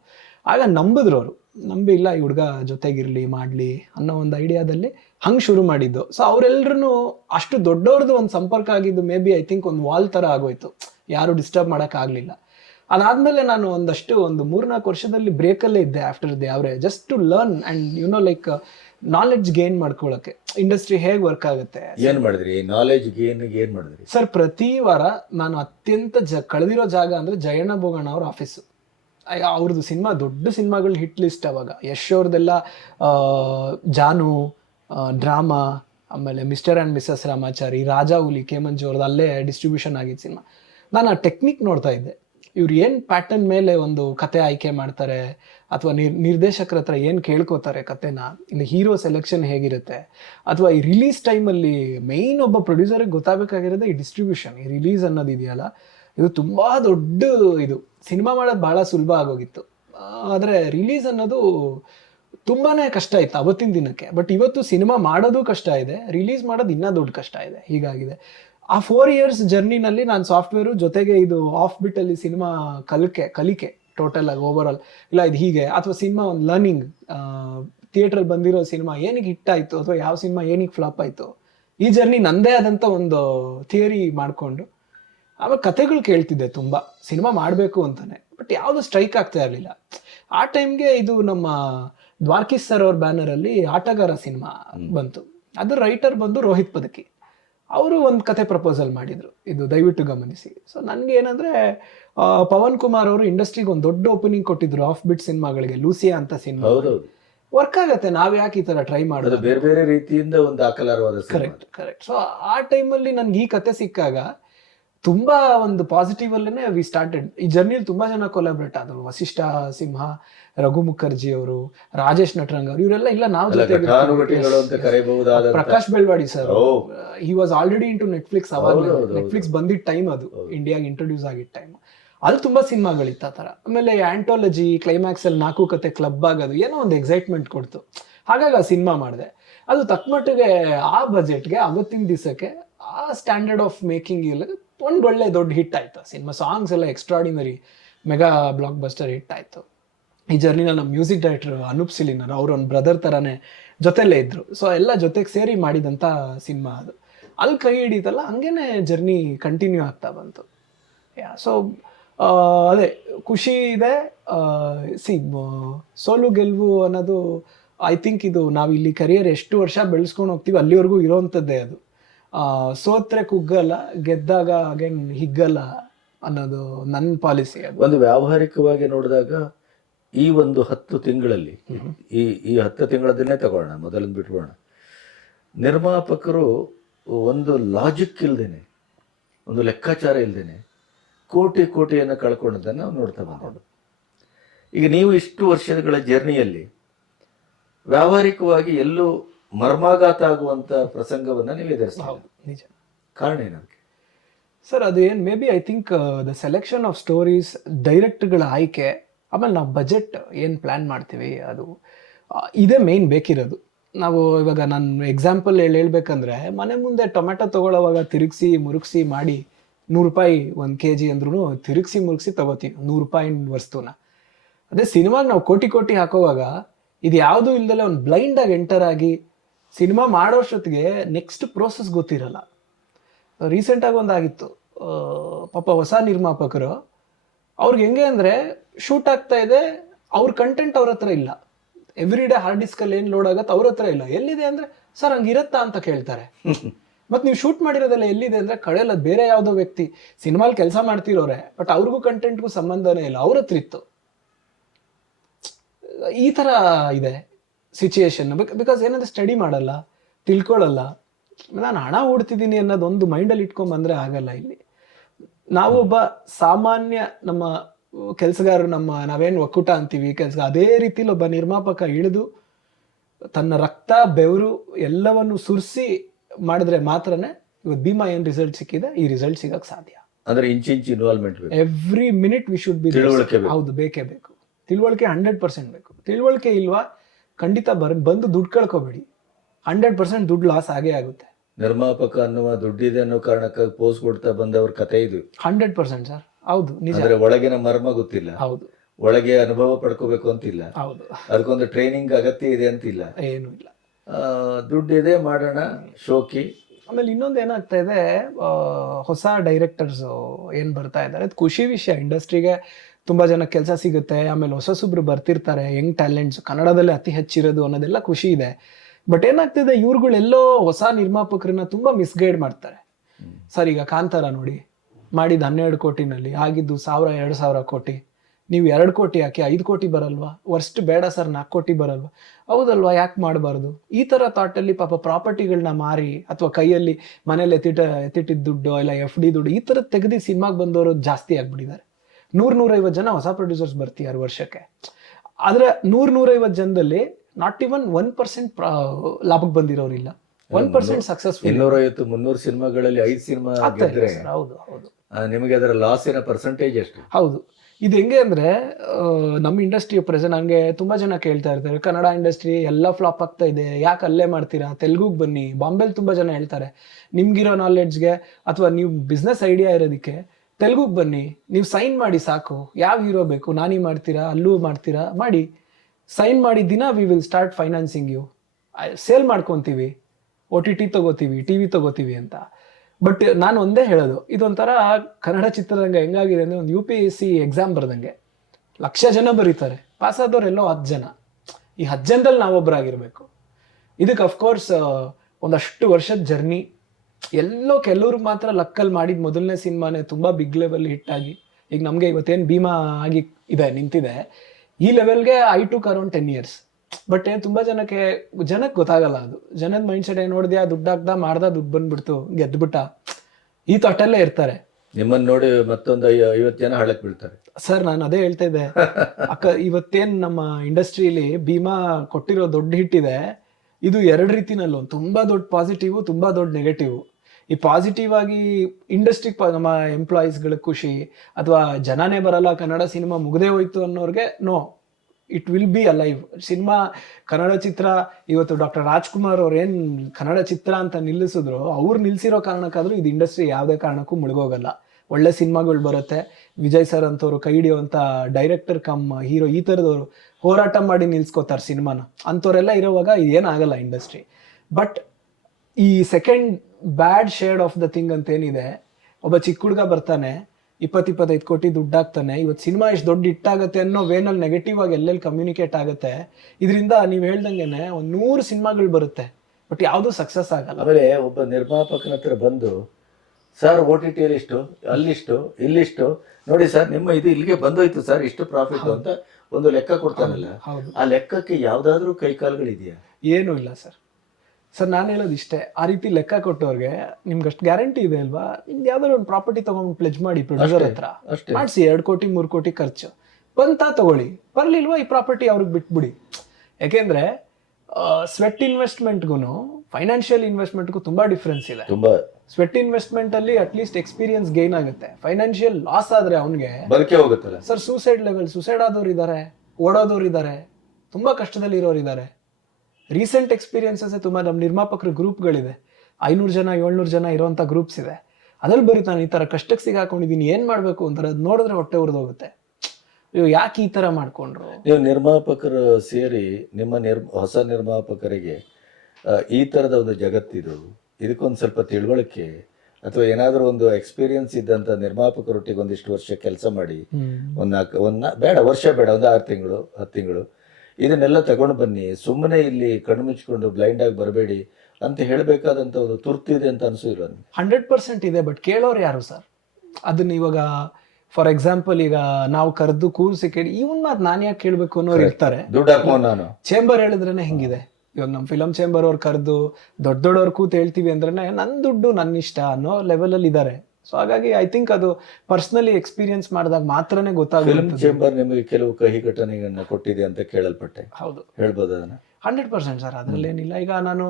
Speaker 1: ಆಗ ನಂಬಿದ್ರು ಅವರು. ನಂಬಿ ಇಲ್ಲ, ಈ ಹುಡುಗ ಜೊತೆಗಿರಲಿ, ಮಾಡ್ಲಿ ಅನ್ನೋ ಒಂದು ಐಡಿಯಾದಲ್ಲಿ ಹಂಗೆ ಶುರು ಮಾಡಿದ್ದು. ಸೊ ಅವರೆಲ್ಲರೂ ಅಷ್ಟು ದೊಡ್ಡವ್ರದ್ದು ಒಂದು ಸಂಪರ್ಕ ಆಗಿದ್ದು ಮೇ ಬಿ ಐ ಥಿಂಕ್ ಒಂದು ವಾಲ್ ಥರ ಆಗೋಯ್ತು. ಯಾರು ಡಿಸ್ಟರ್ಬ್ ಮಾಡೋಕ್ಕಾಗಲಿಲ್ಲ ಅದಾದ್ಮೇಲೆ ನಾನು ಒಂದಷ್ಟು ಒಂದು ಮೂರ್ನಾಲ್ಕು ವರ್ಷದಲ್ಲಿ ಬ್ರೇಕಲ್ಲೇ ಇದ್ದೆ ಆಫ್ಟರ್ ದೇ ಅವರೇ just to learn and you know like knowledge gain ಮಾಡ್ಕೊಳ್ಳೋಕೆ ಇಂಡಸ್ಟ್ರಿ ಹೇಗೆ ವರ್ಕ್ ಆಗುತ್ತೆ?
Speaker 3: ಏನು ಮಾಡಿದ್ರಿ? ನಾಲೆಜ್ ಗೇನ್ ಏನು ಮಾಡಿದ್ರಿ?
Speaker 1: ಸರ್ ಪ್ರತಿ ವಾರ ನಾನು ಅತ್ಯಂತ ಜ ಕಳೆದಿರೋ ಜಾಗ ಅಂದ್ರೆ ಜಯಣ್ಣ ಬೋಗಣ್ಣ ಅವ್ರ ಆಫೀಸು ಅವ್ರದ್ದು ಸಿನಿಮಾ ದೊಡ್ಡ ಸಿನಿಮಾಗಳು ಹಿಟ್ ಲಿಸ್ಟ್ ಅವಾಗ. ಯಶ್ ಅವ್ರದ್ದೆಲ್ಲ ಜಾನು ಡ್ರಾಮಾ ಆಮೇಲೆ Mr and Mrs Ramachari Raja Huli ಕೇಮಂಜು ಅವ್ರದ್ದು ಅಲ್ಲೇ ಡಿಸ್ಟ್ರಿಬ್ಯೂಷನ್ ಆಗಿದ್ದ ಸಿನಿಮಾ. ನಾನು ಆ ಟೆಕ್ನಿಕ್ ನೋಡ್ತಾ ಇದ್ದೆ. ಇವ್ರು ಏನು ಪ್ಯಾಟರ್ನ್ ಮೇಲೆ ಒಂದು ಕತೆ ಆಯ್ಕೆ ಮಾಡ್ತಾರೆ, ಅಥವಾ ನಿರ್, ನಿರ್ದೇಶಕರ ಹತ್ರ ಏನು ಕೇಳ್ಕೊತಾರೆ ಕತೆನ, ಇಲ್ಲಿ ಹೀರೋ ಸೆಲೆಕ್ಷನ್ ಹೇಗಿರುತ್ತೆ, ಅಥವಾ ಈ ರಿಲೀಸ್ ಟೈಮಲ್ಲಿ ಮೇಯ್ನ್ ಒಬ್ಬ ಪ್ರೊಡ್ಯೂಸರ್ಗೆ ಗೊತ್ತಾಗಬೇಕಾಗಿರೋದೇ ಈ ಡಿಸ್ಟ್ರಿಬ್ಯೂಷನ್ ಈ ರಿಲೀಸ್ ಅನ್ನೋದು ಇದೆಯಲ್ಲ, ಇದು ತುಂಬ ದೊಡ್ಡ ಇದು. ಸಿನಿಮಾ ಮಾಡೋದು ಭಾಳ ಸುಲಭ ಆಗೋಗಿತ್ತು. ಆದರೆ ರಿಲೀಸ್ ಅನ್ನೋದು ತುಂಬಾನೇ ಕಷ್ಟ ಇತ್ತು ಅವತ್ತಿನ ದಿನಕ್ಕೆ. ಬಟ್ ಇವತ್ತು ಸಿನಿಮಾ ಮಾಡೋದು ಕಷ್ಟ ಇದೆ ರಿಲೀಸ್ ಮಾಡೋದು ಇನ್ನೂ ದೊಡ್ಡ ಕಷ್ಟ ಇದೆ. ಹೀಗಾಗಿದೆ. ಆ ಫೋರ್ ಇಯರ್ಸ್ ಜರ್ನಿನಲ್ಲಿ ನಾನು ಸಾಫ್ಟ್ವೇರು ಜೊತೆಗೆ ಇದು ಆಫ್ ಬಿಟ್ಟಲ್ಲಿ ಸಿನಿಮಾ ಕಲಿಕೆ ಕಲಿಕೆ ಟೋಟಲ್ ಆಗಿ ಓವರ್ ಆಲ್ ಇಲ್ಲ ಇದು ಹೀಗೆ. ಅಥವಾ ಸಿನಿಮಾ ಒಂದು ಲರ್ನಿಂಗ್ ಥಿಯೇಟ್ರಲ್ಲಿ ಬಂದಿರೋ ಸಿನಿಮಾ ಏನಿಗೆ ಹಿಟ್ ಆಯಿತು ಅಥವಾ ಯಾವ ಸಿನಿಮಾ ಏನಿಗೆ ಫ್ಲಾಪ್ ಆಯಿತು ಈ ಜರ್ನಿ ನಂದೇ ಆದಂಥ ಒಂದು ಥಿಯರಿ ಮಾಡಿಕೊಂಡು ಆಮೇಲೆ ಕತೆಗಳು ಕೇಳ್ತಿದ್ದೆ ತುಂಬ. ಸಿನಿಮಾ ಮಾಡಬೇಕು ಅಂತಾನೆ. ಬಟ್ ಯಾವುದು ಸ್ಟ್ರೈಕ್ ಆಗ್ತಾ ಇರಲಿಲ್ಲ. ಆ ಟೈಮ್ಗೆ ಇದು ನಮ್ಮ ದ್ವಾರ್ಕಿಸ್ ಸರ್ ಅವ್ರ ಬ್ಯಾನರಲ್ಲಿ ಆಟಗಾರ ಸಿನಿಮಾ ಬಂತು. ಅದು ರೈಟರ್ ಬಂದು ರೋಹಿತ್ ಪದಕಿ. ಅವರು ಒಂದು ಕತೆ ಪ್ರಪೋಸಲ್ ಮಾಡಿದರು. ಇದು ದಯವಿಟ್ಟು ಗಮನಿಸಿ. ಸೊ ನನಗೆ ಏನಂದರೆ ಪವನ್ ಕುಮಾರ್ ಅವರು ಇಂಡಸ್ಟ್ರಿಗೆ ಒಂದು ದೊಡ್ಡ ಓಪನಿಂಗ್ ಕೊಟ್ಟಿದ್ರು ಆಫ್ ಬಿಟ್ ಸಿನಿಮಾಗಳಿಗೆ ಲೂಸಿಯಾ ಅಂತ ಸಿನಿಮಾ ವರ್ಕ್ ಆಗುತ್ತೆ ನಾವ್ ಯಾಕೆ ಈ ತರ ಟ್ರೈ ಮಾಡೋದು?
Speaker 3: ಬೇರೆ ಬೇರೆ ರೀತಿಯಿಂದ ಒಂದು
Speaker 1: ಕರೆಕ್ಟ್ ಕರೆಕ್ಟ್ ಸೊ ಆ ಟೈಮಲ್ಲಿ ನನ್ಗೆ ಈ ಕತೆ ಸಿಕ್ಕಾಗ ತುಂಬಾ ಒಂದು ಪಾಸಿಟಿವ್ ಅಲ್ಲೇ ವಿ ಸ್ಟಾರ್ಟೆಡ್ ಈ ಜರ್ನಿಯಲ್ಲಿ ತುಂಬಾ ಜನ ಕೊಲಾಬ್ರೇಟ್ ಆದ್ರು. ವಸಿಷ್ಠ ಸಿಂಹ ರಘು ಮುಖರ್ಜಿ ಅವರು ರಾಜೇಶ್ ನಟರಂಗ್ ಅವರು ಇವರೆಲ್ಲ ಇಲ್ಲ ನಾವು
Speaker 3: ಜೊತೆ
Speaker 1: ಪ್ರಕಾಶ್ ಬೆಳ್ವಾಡಿ ಸರ್
Speaker 3: ಈ
Speaker 1: he was already into Netflix ಅವಾಗ ನೆಟ್ಫ್ಲಿಕ್ಸ್ ಬಂದಿದ್ದ ಟೈಮ್ ಅದು. ಇಂಡಿಯಾಗೆ ಇಂಟ್ರೊಡ್ಯೂಸ್ ಆಗಿದ್ದ ಟೈಮ್ ಅಲ್ಲಿ ತುಂಬಾ ಸಿನಿಮಾಗಳಿತ್ತು ಆ ತರ ಆಮೇಲೆ ಆಂಟೋಲಜಿ ಕ್ಲೈಮ್ಯಾಕ್ಸ್ ಅಲ್ಲಿ ನಾಲ್ಕು ಕತೆ ಕ್ಲಬ್ ಆಗೋದು ಏನೋ ಒಂದು ಎಕ್ಸೈಟ್ಮೆಂಟ್ ಕೊಡ್ತು. ಹಾಗಾಗಿ ಆ ಸಿನಿಮಾ ಮಾಡಿದೆ. ಅದು ತಕ್ಕಮಟ್ಟಿಗೆ ಆ ಬಜೆಟ್ಗೆ ಅವತ್ತಿನ ದಿವಸಕ್ಕೆ ಆ ಸ್ಟ್ಯಾಂಡರ್ಡ್ ಆಫ್ ಮೇಕಿಂಗ್ ಇಲ್ಲ ಒಂದು ಒಳ್ಳೆ ದೊಡ್ಡ ಹಿಟ್ ಆಯಿತು. ಸಿನಿಮಾ ಸಾಂಗ್ಸ್ ಎಲ್ಲ extraordinary mega blockbuster hit ಆಯಿತು. ಈ ಜರ್ನಿನ ನಮ್ಮ ಮ್ಯೂಸಿಕ್ ಡೈರೆಕ್ಟರ್ ಅನೂಪ್ ಸಿಲಿನರ್ ಅವ್ರ ಒಂದು ಬ್ರದರ್ ಥರನೇ ಜೊತೆಲ್ಲೇ ಇದ್ದರು ಸೊ ಎಲ್ಲ ಜೊತೆಗೆ ಸೇರಿ ಮಾಡಿದಂಥ ಸಿನಿಮಾ ಅದು. ಅಲ್ಲಿ ಕೈ ಹಿಡಿತಲ್ಲ, ಹಂಗೇನೆ ಜರ್ನಿ ಕಂಟಿನ್ಯೂ ಆಗ್ತಾ ಬಂತು. ಯಾ ಸೊ ಅದೇ, ಖುಷಿ ಇದೆ. ಸಿ ಸೋಲು ಗೆಲುವು ಅನ್ನೋದು ಐ ಥಿಂಕ್ ಇದು ನಾವು ಇಲ್ಲಿ ಕರಿಯರ್ ಎಷ್ಟು ವರ್ಷ ಬೆಳೆಸ್ಕೊಂಡು ಹೋಗ್ತೀವಿ ಅಲ್ಲಿವರೆಗೂ ಇರೋವಂಥದ್ದೇ ಅದು. ಸೋತ್ರೆ ಕುಗ್ಗಲ್ಲ ಗೆದ್ದಾಗ ಅಗೇನ್ ಹಿಗ್ಗಲ್ಲ ಅನ್ನೋದು ನನ್ನ ಪಾಲಿಸಿ ಅದು.
Speaker 3: ಒಂದು ವ್ಯಾವಹಾರಿಕವಾಗಿ ನೋಡಿದಾಗ ಈ ಒಂದು ಹತ್ತು ತಿಂಗಳಲ್ಲಿ ಈ ಈ ಹತ್ತು ತಿಂಗಳದನ್ನೇ ತಗೊಳ್ಳೋಣ ಮೊದಲನ್ನು ಬಿಟ್ಬಿಡೋಣ. ನಿರ್ಮಾಪಕರು ಒಂದು ಲಾಜಿಕ್ ಇಲ್ದೇನೆ ಒಂದು ಲೆಕ್ಕಾಚಾರ ಇಲ್ದೇನೆ ಕೋಟಿ ಕೋಟಿಯನ್ನು ಕಳ್ಕೊಂಡದನ್ನು ನಾವು ನೋಡ್ತಾ ಬಂದ್ಕೊಂಡು ಈಗ ನೀವು ಇಷ್ಟು ವರ್ಷಗಳ ಜರ್ನಿಯಲ್ಲಿ ವ್ಯಾವಹಾರಿಕವಾಗಿ ಎಲ್ಲೂ ಮರ್ಮಾಘಾತ ಆಗುವಂತ ಪ್ರಸಂಗವನ್ನ ನೀವು ಎದುರಿಸ್ತೀವಿ
Speaker 1: ನಿಜ.
Speaker 3: ಕಾರಣ ಏನಕ್ಕೆ
Speaker 1: ಸರ್ ಅದು ಏನು maybe I think the selection of stories ಡೈರೆಕ್ಟ್ಗಳ ಆಯ್ಕೆ ಆಮೇಲೆ ನಾವು ಬಜೆಟ್ ಏನು ಪ್ಲ್ಯಾನ್ ಮಾಡ್ತೀವಿ ಅದು ಇದೇ ಮೇನ್ ಬೇಕಿರೋದು. ನಾವು ಇವಾಗ ನಾನು ಎಕ್ಸಾಂಪಲ್ ಹೇಳಿ ಹೇಳ್ಬೇಕಂದ್ರೆ ಮನೆ ಮುಂದೆ ಟೊಮೆಟೊ ತೊಗೊಳ್ಳೋವಾಗ ತಿರುಗಿಸಿ ಮುರುಗಿಸಿ ಮಾಡಿ ನೂರು ರೂಪಾಯಿ ಒಂದು ಕೆ ಜಿ ಅಂದ್ರೂ ತಿರುಗಿಸಿ ಮುರುಗಿಸಿ ತಗೋತೀವಿ ನೂರು ರೂಪಾಯಿ ವಸ್ತುನ. ಅದೇ ಸಿನಿಮಾಗೆ ನಾವು ಕೋಟಿ ಕೋಟಿ ಹಾಕೋವಾಗ ಇದು ಯಾವುದೂ ಇಲ್ದಲೆ ಒಂದು ಬ್ಲೈಂಡಾಗಿ ಎಂಟರ್ ಆಗಿ ಸಿನಿಮಾ ಮಾಡೋಷ್ಟೊತ್ತಿಗೆ ನೆಕ್ಸ್ಟ್ ಪ್ರೋಸೆಸ್ ಗೊತ್ತಿರಲ್ಲ. ರೀಸೆಂಟಾಗಿ ಒಂದಾಗಿತ್ತು. ಪಾಪ ಹೊಸ ನಿರ್ಮಾಪಕರು, ಅವ್ರಿಗೆ ಹೆಂಗೆ ಅಂದರೆ ಶೂಟ್ ಆಗ್ತಾ ಇದೆ, ಅವ್ರ ಕಂಟೆಂಟ್ ಅವ್ರ ಹತ್ರ ಇಲ್ಲ. ಎವ್ರಿ ಡೇ ಹಾರ್ಡ್ ಡಿಸ್ಕಲ್ಲಿ ಏನು ಲೋಡ್ ಆಗುತ್ತೆ ಅವ್ರ ಹತ್ರ ಇಲ್ಲ. ಎಲ್ಲಿದೆ ಅಂದರೆ, ಸರ್, ಹಂಗೆ ಇರತ್ತಾ? ಅಂತ ಕೇಳ್ತಾರೆ. ಮತ್ತು ನೀವು ಶೂಟ್ ಮಾಡಿರೋದೆಲ್ಲ ಎಲ್ಲಿದೆ ಅಂದರೆ, ಕಡೆಯಲ್ಲ ಬೇರೆ ಯಾವುದೋ ವ್ಯಕ್ತಿ. ಸಿನಿಮಾಲ್ ಕೆಲಸ ಮಾಡ್ತಿರೋರೆ ಬಟ್ ಅವ್ರಿಗೂ ಕಂಟೆಂಟ್ಗೂ ಸಂಬಂಧನೇ ಇಲ್ಲ. ಅವ್ರ ಹತ್ರ ಇತ್ತು. ಈ ಥರ ಇದೆ. ಸಿಚುಯೇಷನ್ ಬಿಕಾಸ್ ಏನಂದ್ರೆ ಸ್ಟಡಿ ಮಾಡಲ್ಲ ತಿಳ್ಕೊಳ್ಳಲ್ಲ ನಾನು ಹಣ ಹೂಡ್ತಿದ್ದೀನಿ ಅನ್ನೋದು ಒಂದು ಮೈಂಡಲ್ಲಿ ಇಟ್ಕೊಂಡ್ ಬಂದ್ರೆ ಆಗಲ್ಲ ಇಲ್ಲಿ. ನಾವೊಬ್ಬ ಸಾಮಾನ್ಯ ನಮ್ಮ ಕೆಲಸಗಾರರು ನಮ್ಮ ನಾವೇನು ಒಕ್ಕೂಟ ಅಂತೀವಿ ಕೆಲಸ ಅದೇ ರೀತಿಲಿ ಒಬ್ಬ ನಿರ್ಮಾಪಕ ಇಳಿದು ತನ್ನ ರಕ್ತ ಬೆವರು ಎಲ್ಲವನ್ನು ಸುರಿಸಿ ಮಾಡಿದ್ರೆ ಮಾತ್ರನೇ ಇವತ್ತು ಭೀಮಾ ಏನು ರಿಸಲ್ಟ್ ಸಿಕ್ಕಿದೆ? ಈ ರಿಸಲ್ಟ್ ಸಿಗಕ್ಕೆ ಸಾಧ್ಯ.
Speaker 3: ಅಂದ್ರೆ ಇಂಚಿಂಚು ಇನ್ವಾಲ್ವ್ಮೆಂಟ್ ಬೇಕು.
Speaker 1: Every minute we should be
Speaker 3: ತಿಳುವಳಿಕೆ
Speaker 1: ಹೌದು ಬೇಕೇ ಬೇಕು. ತಿಳುವಳಿಕೆ ಹಂಡ್ರೆಡ್ ಪರ್ಸೆಂಟ್ ಬೇಕು. ತಿಳುವಳಿಕೆ ಇಲ್ವಾ? ಖಂಡಿತ ಬರ್ ಬಂದು ದುಡ್ಡು ಕಳ್ಕೊಬೇಡಿ. ಹಂಡ್ರೆಡ್ ಪರ್ಸೆಂಟ್ ದುಡ್ಡು ಲಾಸ್ ಆಗೇ ಆಗುತ್ತೆ.
Speaker 3: ನಿರ್ಮಾಪಕ ಅನ್ನುವ ದುಡ್ಡಿದೆ ಅನ್ನೋ ಕಾರಣಕ್ಕಾಗಿ ಪೋಸ್ ಕೊಡ್ತಾ ಬಂದವ್ರ ಕತೆ ಇದು.
Speaker 1: Hundred percent sir. ಹೌದು ನಿಜ.
Speaker 3: ಅಂದ್ರೆ ಒಳಗಿನ ಮರ್ಮ ಗೊತ್ತಿಲ್ಲ.
Speaker 1: ಹೌದು.
Speaker 3: ಒಳಗೆ ಅನುಭವ ಪಡ್ಕೋಬೇಕು ಅಂತಿಲ್ಲ.
Speaker 1: ಹೌದು.
Speaker 3: ಅದಕ್ಕೊಂದು ಟ್ರೈನಿಂಗ್ ಅಗತ್ಯ ಇದೆ ಅಂತಿಲ್ಲ.
Speaker 1: ಏನು ಇಲ್ಲ.
Speaker 3: ದುಡ್ಡಿದೆ ಮಾಡೋಣ ಶೋಕಿ.
Speaker 1: ಆಮೇಲೆ ಇನ್ನೊಂದು ಏನಾಗ್ತಾ ಇದೆ ಆ, ಹೊಸ ಡೈರೆಕ್ಟರ್ಸ್ ಏನು ಬರ್ತಾ ಇದ್ದಾರೆ. ಅದು ಖುಷಿ ವಿಷಯ ಇಂಡಸ್ಟ್ರಿಗೆ ತುಂಬ ಜನ ಕೆಲಸ ಸಿಗುತ್ತೆ ಆಮೇಲೆ ಹೊಸಸೊಬ್ರು ಬರ್ತಿರ್ತಾರೆ ಯಂಗ್ ಟ್ಯಾಲೆಂಟ್ಸ್ ಕನ್ನಡದಲ್ಲೇ ಅತಿ ಹೆಚ್ಚಿರೋದು ಅನ್ನೋದೆಲ್ಲ ಖುಷಿ ಇದೆ. ಬಟ್ ಏನಾಗ್ತಿದೆ ಇವ್ರುಗಳೆಲ್ಲೋ ಹೊಸ ನಿರ್ಮಾಪಕರನ್ನ ತುಂಬ ಮಿಸ್ಗೈಡ್ ಮಾಡ್ತಾರೆ. ಸರ್ ಈಗ ಕಾಂತಾರ ನೋಡಿ ಮಾಡಿದ ಹನ್ನೆರಡು ಕೋಟಿನಲ್ಲಿ ಆಗಿದ್ದು ಸಾವಿರ ಎರಡು ಸಾವಿರ ಕೋಟಿ. ನೀವು ಎರಡು ಕೋಟಿ ಹಾಕಿ ಐದು ಕೋಟಿ ಬರಲ್ವಾ? ವರ್ಸ್ಟ್ ಬೇಡ ಸರ್ ನಾಲ್ಕು ಕೋಟಿ ಬರಲ್ವಾ? ಹೌದಲ್ವಾ ಯಾಕೆ ಮಾಡಬಾರ್ದು? ಈ ಥರ ಥಾಟಲ್ಲಿ ಪಾಪ ಪ್ರಾಪರ್ಟಿಗಳನ್ನ ಮಾರಿ ಅಥವಾ ಕೈಯಲ್ಲಿ ಮನೇಲಿ ಎತ್ತಿಟ್ಟ ಎತ್ತಿಟ್ಟಿದ್ದ ದುಡ್ಡು ಇಲ್ಲ ಎಫ್ ಡಿ ದುಡ್ಡು ಈ ಥರ ತೆಗೆದು ಸಿನಿಮಾಗೆ ಬಂದವರು ಜಾಸ್ತಿ ಆಗ್ಬಿಟ್ಟಿದ್ದಾರೆ. ನೂರ್ ನೂರೈವತ್ತು ಜನ ಹೊಸ ಪ್ರೊಡ್ಯೂಸರ್ಸ್ ಬರ್ತಿದ್ದಾರೆ ವರ್ಷಕ್ಕೆ. ಆದರೆ ನೂರ್ ನೂರೈವತ್ತು ಜನದಲ್ಲಿ ನಾಟ್ ಇವನ್ ಒನ್ ಪರ್ಸೆಂಟ್ ಲಾಭಕ್ಕೆ ಬಂದಿರೋರಿಲ್ಲ ಒನ್ ಪರ್ಸೆಂಟ್ ಸಕ್ಸಸ್ಫುಲ್
Speaker 3: ಇನ್ನೂರೈವತ್ತು ಮುನ್ನೂರು ಸಿನಿಮಾಗಳಲ್ಲಿ ಐದು ಸಿನಿಮಾ
Speaker 1: ಹೌದು ಹೌದು.
Speaker 3: ನಿಮಗೆ ಅದರ ಲಾಸ್ ಲಾಸಿನ ಪರ್ಸೆಂಟೇಜ್ ಎಷ್ಟು?
Speaker 1: ಹೌದು. ಇದು ಹೆಂಗೆ ಅಂದರೆ ನಮ್ಮ ಇಂಡಸ್ಟ್ರಿ ಪ್ರೆಸೆಂಟ್ ಹಂಗೆ ತುಂಬಾ ಜನ ಕೇಳ್ತಾ ಇರ್ತಾರೆ. ಕನ್ನಡ ಇಂಡಸ್ಟ್ರಿ ಎಲ್ಲ ಫ್ಲಾಪ್ ಆಗ್ತಾ ಇದೆ. ಯಾಕೆ ಅಲ್ಲೇ ಮಾಡ್ತೀರಾ? ತೆಲುಗುಗೆ ಬನ್ನಿ. ಬಾಂಬೆಲಿ ತುಂಬ ಜನ ಹೇಳ್ತಾರೆ. ನಿಮ್ಗಿರೋ ನಾಲೆಡ್ಜ್ಗೆ ಅಥವಾ ನೀವು ಬಿಸ್ನೆಸ್ ಐಡಿಯಾ ಇರೋದಕ್ಕೆ ತೆಲುಗುಗೆ ಬನ್ನಿ. ನೀವು ಸೈನ್ ಮಾಡಿ ಸಾಕು. ಯಾವ ಹೀರೋ ಬೇಕು? ನಾನೇ ಮಾಡ್ತೀರಾ? ಅಲ್ಲೂ ಮಾಡ್ತೀರಾ? ಮಾಡಿ. ಸೈನ್ ಮಾಡಿ ದಿನ we will start financing you sale ಮಾಡ್ಕೊತೀವಿ. ಒ ಟಿ ಟಿ ತಗೋತೀವಿ ಟಿ ವಿ ತಗೋತೀವಿ ಅಂತ. ಬಟ್ ನಾನು ಒಂದೇ ಹೇಳೋದು. ಇದೊಂಥರ ಕನ್ನಡ ಚಿತ್ರರಂಗ ಹೆಂಗಾಗಿದೆ ಅಂದರೆ ಒಂದು U P S C exam ಬರ್ದಂಗೆ. ಲಕ್ಷ ಜನ ಬರೀತಾರೆ. ಪಾಸ್ ಆದವ್ರು ಎಲ್ಲೋ ಹತ್ತು ಜನ. ಈ ಹತ್ತು ಜನದಲ್ಲಿ ನಾವೊಬ್ಬರಾಗಿರಬೇಕು ಇದಕ್ಕೆ ಅಫ್ಕೋರ್ಸ್ ಒಂದಷ್ಟು ವರ್ಷದ ಜರ್ನಿ ಎಲ್ಲೋ ಕೆಲವ್ರು ಮಾತ್ರ ಲಕ್ಕಲ್ಲಿ ಮಾಡಿದ ಮೊದಲನೇ ಸಿನಿಮಾನೇ ತುಂಬಾ ಬಿಗ್ ಲೆವೆಲ್ ಹಿಟ್ ಆಗಿ. ಈಗ ನಮಗೆ ಇವತ್ತೇನು ಭೀಮಾ ಆಗಿ ಇದೆ ನಿಂತಿದೆ. ಈ ಲೆವೆಲ್ಗೆ I to around ten years but ಏನು ತುಂಬಾ ಜನಕ್ಕೆ ಜನಕ್ಕೆ ಗೊತ್ತಾಗಲ್ಲ ಅದು. ಜನದ ಮೈಂಡ್ ಸೆಟ್ ಏನು ನೋಡಿದ್ಯಾ ದುಡ್ಡು ಹಾಕ್ದ ಮಾಡ್ದ ದುಡ್ಡು ಬಂದ್ಬಿಡ್ತು ಗೆದ್ಬಿಟ್ಟ. ಈ ತೊಟ್ಟಲ್ಲೇ ಇರ್ತಾರೆ.
Speaker 3: ನಿಮ್ಮನ್ನ ನೋಡಿ ಮತ್ತೊಂದು ಐವತ್ತು ಜನ ಹಳಕ್ ಬೀಳ್ತಾರೆ.
Speaker 1: ಸರ್ ನಾನು ಅದೇ ಹೇಳ್ತಾ ಇದ್ದೆ. ಅಕ್ಕ ಇವತ್ತೇನು ನಮ್ಮ ಇಂಡಸ್ಟ್ರಿಲಿ ಭೀಮಾ ಕೊಟ್ಟಿರೋ ದೊಡ್ಡ ಹಿಟ್ಟಿದೆ ಇದು ಎರಡು ರೀತಿನಲ್ಲೂ, ತುಂಬಾ ದೊಡ್ಡ ಪಾಸಿಟಿವ್ ತುಂಬಾ ದೊಡ್ಡ ನೆಗೆಟಿವ್ ಈ ಪಾಸಿಟಿವ್ ಆಗಿ ಇಂಡಸ್ಟ್ರಿ ನಮ್ಮ ಎಂಪ್ಲಾಯೀಸ್ಗಳ ಖುಷಿ, ಅಥವಾ ಜನನೇ ಬರಲ್ಲ, ಕನ್ನಡ ಸಿನಿಮಾ ಮುಗದೆ ಹೋಯ್ತು ಅನ್ನೋರಿಗೆ no it will be alive cinema, Kannada ಚಿತ್ರ, ಇವತ್ತು ಡಾಕ್ಟರ್ ರಾಜ್ಕುಮಾರ್ ಅವ್ರು ಏನು ಕನ್ನಡ ಚಿತ್ರ ಅಂತ ನಿಲ್ಲಿಸಿದ್ರು, ಅವ್ರು ನಿಲ್ಸಿರೋ ಕಾರಣಕ್ಕಾದ್ರೂ ಇದು ಇಂಡಸ್ಟ್ರಿ ಯಾವುದೇ ಕಾರಣಕ್ಕೂ ಮುಳುಗೋಗಲ್ಲ. ಒಳ್ಳೆ ಸಿನಿಮಾಗಳು ಬರುತ್ತೆ. ವಿಜಯ್ ಸರ್ ಅಂತವ್ರು ಕೈ ಹಿಡಿಯುವಂಥ ಡೈರೆಕ್ಟರ್ ಕಮ್ ಹೀರೋ ಈ ಥರದವರು ಹೋರಾಟ ಮಾಡಿ ನಿಲ್ಸ್ಕೋತಾರೆ ಸಿನಿಮಾನ. ಅಂಥವರೆಲ್ಲ ಇರೋವಾಗ ಏನಾಗಲ್ಲ ಇಂಡಸ್ಟ್ರಿ ಬಟ್ ಈ second bad shade of the thing ಅಂತ ಏನಿದೆ ಒಬ್ಬ ಚಿಕ್ಕ ಹುಡುಗ ಬರ್ತಾನೆ ಇಪ್ಪತ್ತು ಇಪ್ಪತ್ತೈದು ಕೋಟಿ ದುಡ್ಡಾಗ್ತಾನೆ ಇವತ್ತು ಸಿನಿಮಾ ಎಷ್ಟು ದೊಡ್ಡ ಇಟ್ಟಾಗತ್ತೆ ಅನ್ನೋ ವೇನಲ್ಲಿ ನೆಗೆಟಿವ್ ಆಗಿ ಎಲ್ಲೆಲ್ಲಿ ಕಮ್ಯುನಿಕೇಟ್ ಆಗುತ್ತೆ ಇದರಿಂದ ನೀವು ಹೇಳ್ದಂಗೆನೆ ಒಂದು ನೂರು ಸಿನಿಮಾಗಳು ಬರುತ್ತೆ. ಬಟ್ ಯಾವುದು ಸಕ್ಸಸ್ ಆಗಲ್ಲ.
Speaker 3: ಆಮೇಲೆ ಒಬ್ಬ ನಿರ್ಮಾಪಕನ ಹತ್ರ ಬಂದು ಸರ್ ಓ ಟಿ ಟಿಯಲ್ಲಿ ಇಷ್ಟು ಅಲ್ಲಿಷ್ಟು ಇಲ್ಲಿಷ್ಟು ನೋಡಿ ಸರ್ ನಿಮ್ಮ ಇದು ಇಲ್ಲಿಗೆ ಬಂದೋಯ್ತು ಸರ್ ಇಷ್ಟು ಪ್ರಾಫಿಟ್ ಅಂತ ಒಂದು ಲೆಕ್ಕ ಕೊಡ್ತಾನಲ್ಲ
Speaker 1: ಹೌದು
Speaker 3: ಆ ಲೆಕ್ಕಕ್ಕೆ ಯಾವ್ದಾದ್ರೂ ಕೈಕಾಲುಗಳಿದೆಯಾ
Speaker 1: ಏನೂ ಇಲ್ಲ ಸರ್. ಸರ್ ನಾನು ಹೇಳೋದು ಇಷ್ಟೇ. ಆ ರೀತಿ ಲೆಕ್ಕ ಕೊಟ್ಟವ್ರಿಗೆ ನಿಮ್ಗೆ ಅಷ್ಟು ಗ್ಯಾರಂಟಿ ಇದೆ ಅಲ್ವಾ? ನಿಮ್ಗೆ ಯಾವ್ದಾದ್ರು ಒಂದು ಪ್ರಾಪರ್ಟಿ ತಗೊಂಡು ಪ್ಲೆಜ್ ಮಾಡಿ ಪ್ರೊಡ್ಯೂಸರ್ ಹತ್ರ.
Speaker 3: ಅಷ್ಟೇ.
Speaker 1: ಮಾಡಿಸಿ ಎರಡು ಕೋಟಿ ಮೂರು ಕೋಟಿ ಖರ್ಚು. ಬಂತಾ ತಗೊಳ್ಳಿ. ಬರ್ಲಿಲ್ವಾ ಈ ಪ್ರಾಪರ್ಟಿ ಅವ್ರಿಗೆ ಬಿಟ್ಬಿಡಿ? ಯಾಕೆಂದ್ರೆ ಸ್ವೆಟ್ ಇನ್ವೆಸ್ಟ್ಮೆಂಟ್ಗೂ ಫೈನಾನ್ಷಿಯಲ್ ಇನ್ವೆಸ್ಟ್ಮೆಂಟ್ಗೂ ತುಂಬಾ ಡಿಫ್ರೆನ್ಸ್ ಇದೆ.
Speaker 3: ತುಂಬಾ
Speaker 1: ಸ್ವೆಟ್ ಇನ್ವೆಸ್ಟ್ಮೆಂಟ್ ಅಲ್ಲಿ ಅಟ್ಲೀಸ್ಟ್ ಎಕ್ಸ್ಪೀರಿಯನ್ಸ್ ಗೈನ್ ಆಗುತ್ತೆ. ಫೈನಾನ್ಷಿಯಲ್ ಲಾಸ್ ಆದ್ರೆ ಅವನಿಗೆ
Speaker 3: ಬದುಕೆ ಹೋಗುತ್ತಲ್ಲ
Speaker 1: ಸರ್ ಸೂಸೈಡ್ ಲೆವೆಲ್ ಸೂಸೈಡ್ ಆದವ್ರು ಇದ್ದಾರೆ ಓಡೋದವ್ರು ಇದ್ದಾರೆ ತುಂಬಾ ಕಷ್ಟದಲ್ಲಿ ಇರೋರು ಇದ್ದಾರೆ ರೀಸೆಂಟ್ ಎಕ್ಸ್ಪೀರಿಯನ್ಸಸ್ ತುಂಬಾ ನಮ್ಮ ನಿರ್ಮಾಪಕರ ಗ್ರೂಪ್ಗಳಿದೆ. ಐನೂರು ಜನ ಏಳ್ನೂರು ಜನ ಇರುವಂತ ಗ್ರೂಪ್ಸ್ ಇದೆ. ಅದ್ರಲ್ಲಿ ಬರೀತಾನೆ ಈ ತರ ಕಷ್ಟಕ್ಕೆ ಸಿಗಾಕೊಂಡಿದ್ದೀನಿ ಏನ್ ಮಾಡ್ಬೇಕು? ಅಂತ ಅದ್ ನೋಡಿದ್ರೆ ಹೊಟ್ಟೆ ಉರಿದೋಗುತ್ತೆ. ಅಯ್ಯೋ ಯಾಕೆ ಈ ತರ ಮಾಡ್ಕೊಂಡ್ರು?
Speaker 3: ನೀವು ನಿರ್ಮಾಪಕರು ಸೇರಿ ನಿಮ್ಮ ನಿರ್ ಹೊಸ ನಿರ್ಮಾಪಕರಿಗೆ ಈ ತರದ ಒಂದು ಜಗತ್ತಿದು ಇದಕ್ಕೊಂದು ಸ್ವಲ್ಪ ತಿಳುವಳಿಕೆ ಅಥವಾ ಏನಾದರೂ ಒಂದು ಎಕ್ಸ್ಪೀರಿಯನ್ಸ್ ಇದ್ದಂಥ ನಿರ್ಮಾಪಕರೊಟ್ಟಿಗೆ ಒಂದಿಷ್ಟು ವರ್ಷ ಕೆಲಸ ಮಾಡಿ ಒಂದು ನಾಲ್ಕು ಒಂದು ನಾ- ಬೇಡ ವರ್ಷ ಬೇಡ ಒಂದು ಆರು ತಿಂಗಳು ಹತ್ತು ತಿಂಗಳು. ಇದನ್ನೆಲ್ಲ ತಗೊಂಡು ಬನ್ನಿ ಸುಮ್ಮನೆ ಇಲ್ಲಿ ಕಣ್ಣು ಮುಚ್ಕೊಂಡು ಬ್ಲೈಂಡ್ ಆಗಿ ಬರಬೇಡಿ ಅಂತ ಹೇಳಬೇಕಾದಂಥ ಒಂದು ತುರ್ತು ಇದೆ ಅಂತ ಅನಿಸು ನಿಮ್ಗೆ?
Speaker 1: ಹಂಡ್ರೆಡ್ ಪರ್ಸೆಂಟ್ ಇದೆ ಬಟ್ ಕೇಳೋರು ಯಾರು ಸರ್ ಅದನ್ನ ಇವಾಗ ಫಾರ್ ಎಕ್ಸಾಂಪಲ್ ಈಗ ನಾವು ಕರೆದು ಕೂರ್ಸಿ ಕೇಳಿ ಇವನ್ ಮಾತು ನಾನು ಯಾಕೆ ಕೇಳಬೇಕು ಅನ್ನೋರು ಇರ್ತಾರೆ.
Speaker 3: ದುಡ್ಡು ಹಾಕೋ ನಾನು.
Speaker 1: ಚೇಂಬರ್ ಹೇಳಿದ್ರೇನೆ ಹಿಂಗಿದೆ. ಇವಾಗ ನಮ್ಮ ಫಿಲಮ್ ಚೇಂಬರ್ ಅವ್ರು ಕರೆದು ದೊಡ್ಡ ದೊಡ್ಡವ್ರು ಕೂತ್ ಹೇಳ್ತೀವಿ ಅಂದ್ರೆ ನನ್ನ ದುಡ್ಡು ನನ್ನ ಇಷ್ಟ ಅನ್ನೋ ಲೆವೆಲಲ್ಲಿ ಇದ್ದಾರೆ ಸೊ ಹಾಗಾಗಿ ಐ ಥಿಂಕ್ ಅದು ಪರ್ಸನಲಿ ಎಕ್ಸ್ಪೀರಿಯನ್ಸ್ ಮಾಡಿದಾಗ ಮಾತ್ರನೇ ಗೊತ್ತಾಗುತ್ತೆ.
Speaker 3: ಚೇಂಬರ್ ನಿಮಗೆ ಕೆಲವು ಕಹಿ ಘಟನೆಗಳನ್ನ ಕೊಟ್ಟಿದೆ ಅಂತ ಕೇಳಲ್ಪಟ್ಟೆ.
Speaker 1: ಹೌದು.
Speaker 3: ಹೇಳ್ಬೋದು ಅದನ್ನ?
Speaker 1: ಹಂಡ್ರೆಡ್ ಪರ್ಸೆಂಟ್ ಸರ್ ಅದರಲ್ಲೇನಿಲ್ಲ. ಈಗ ನಾನು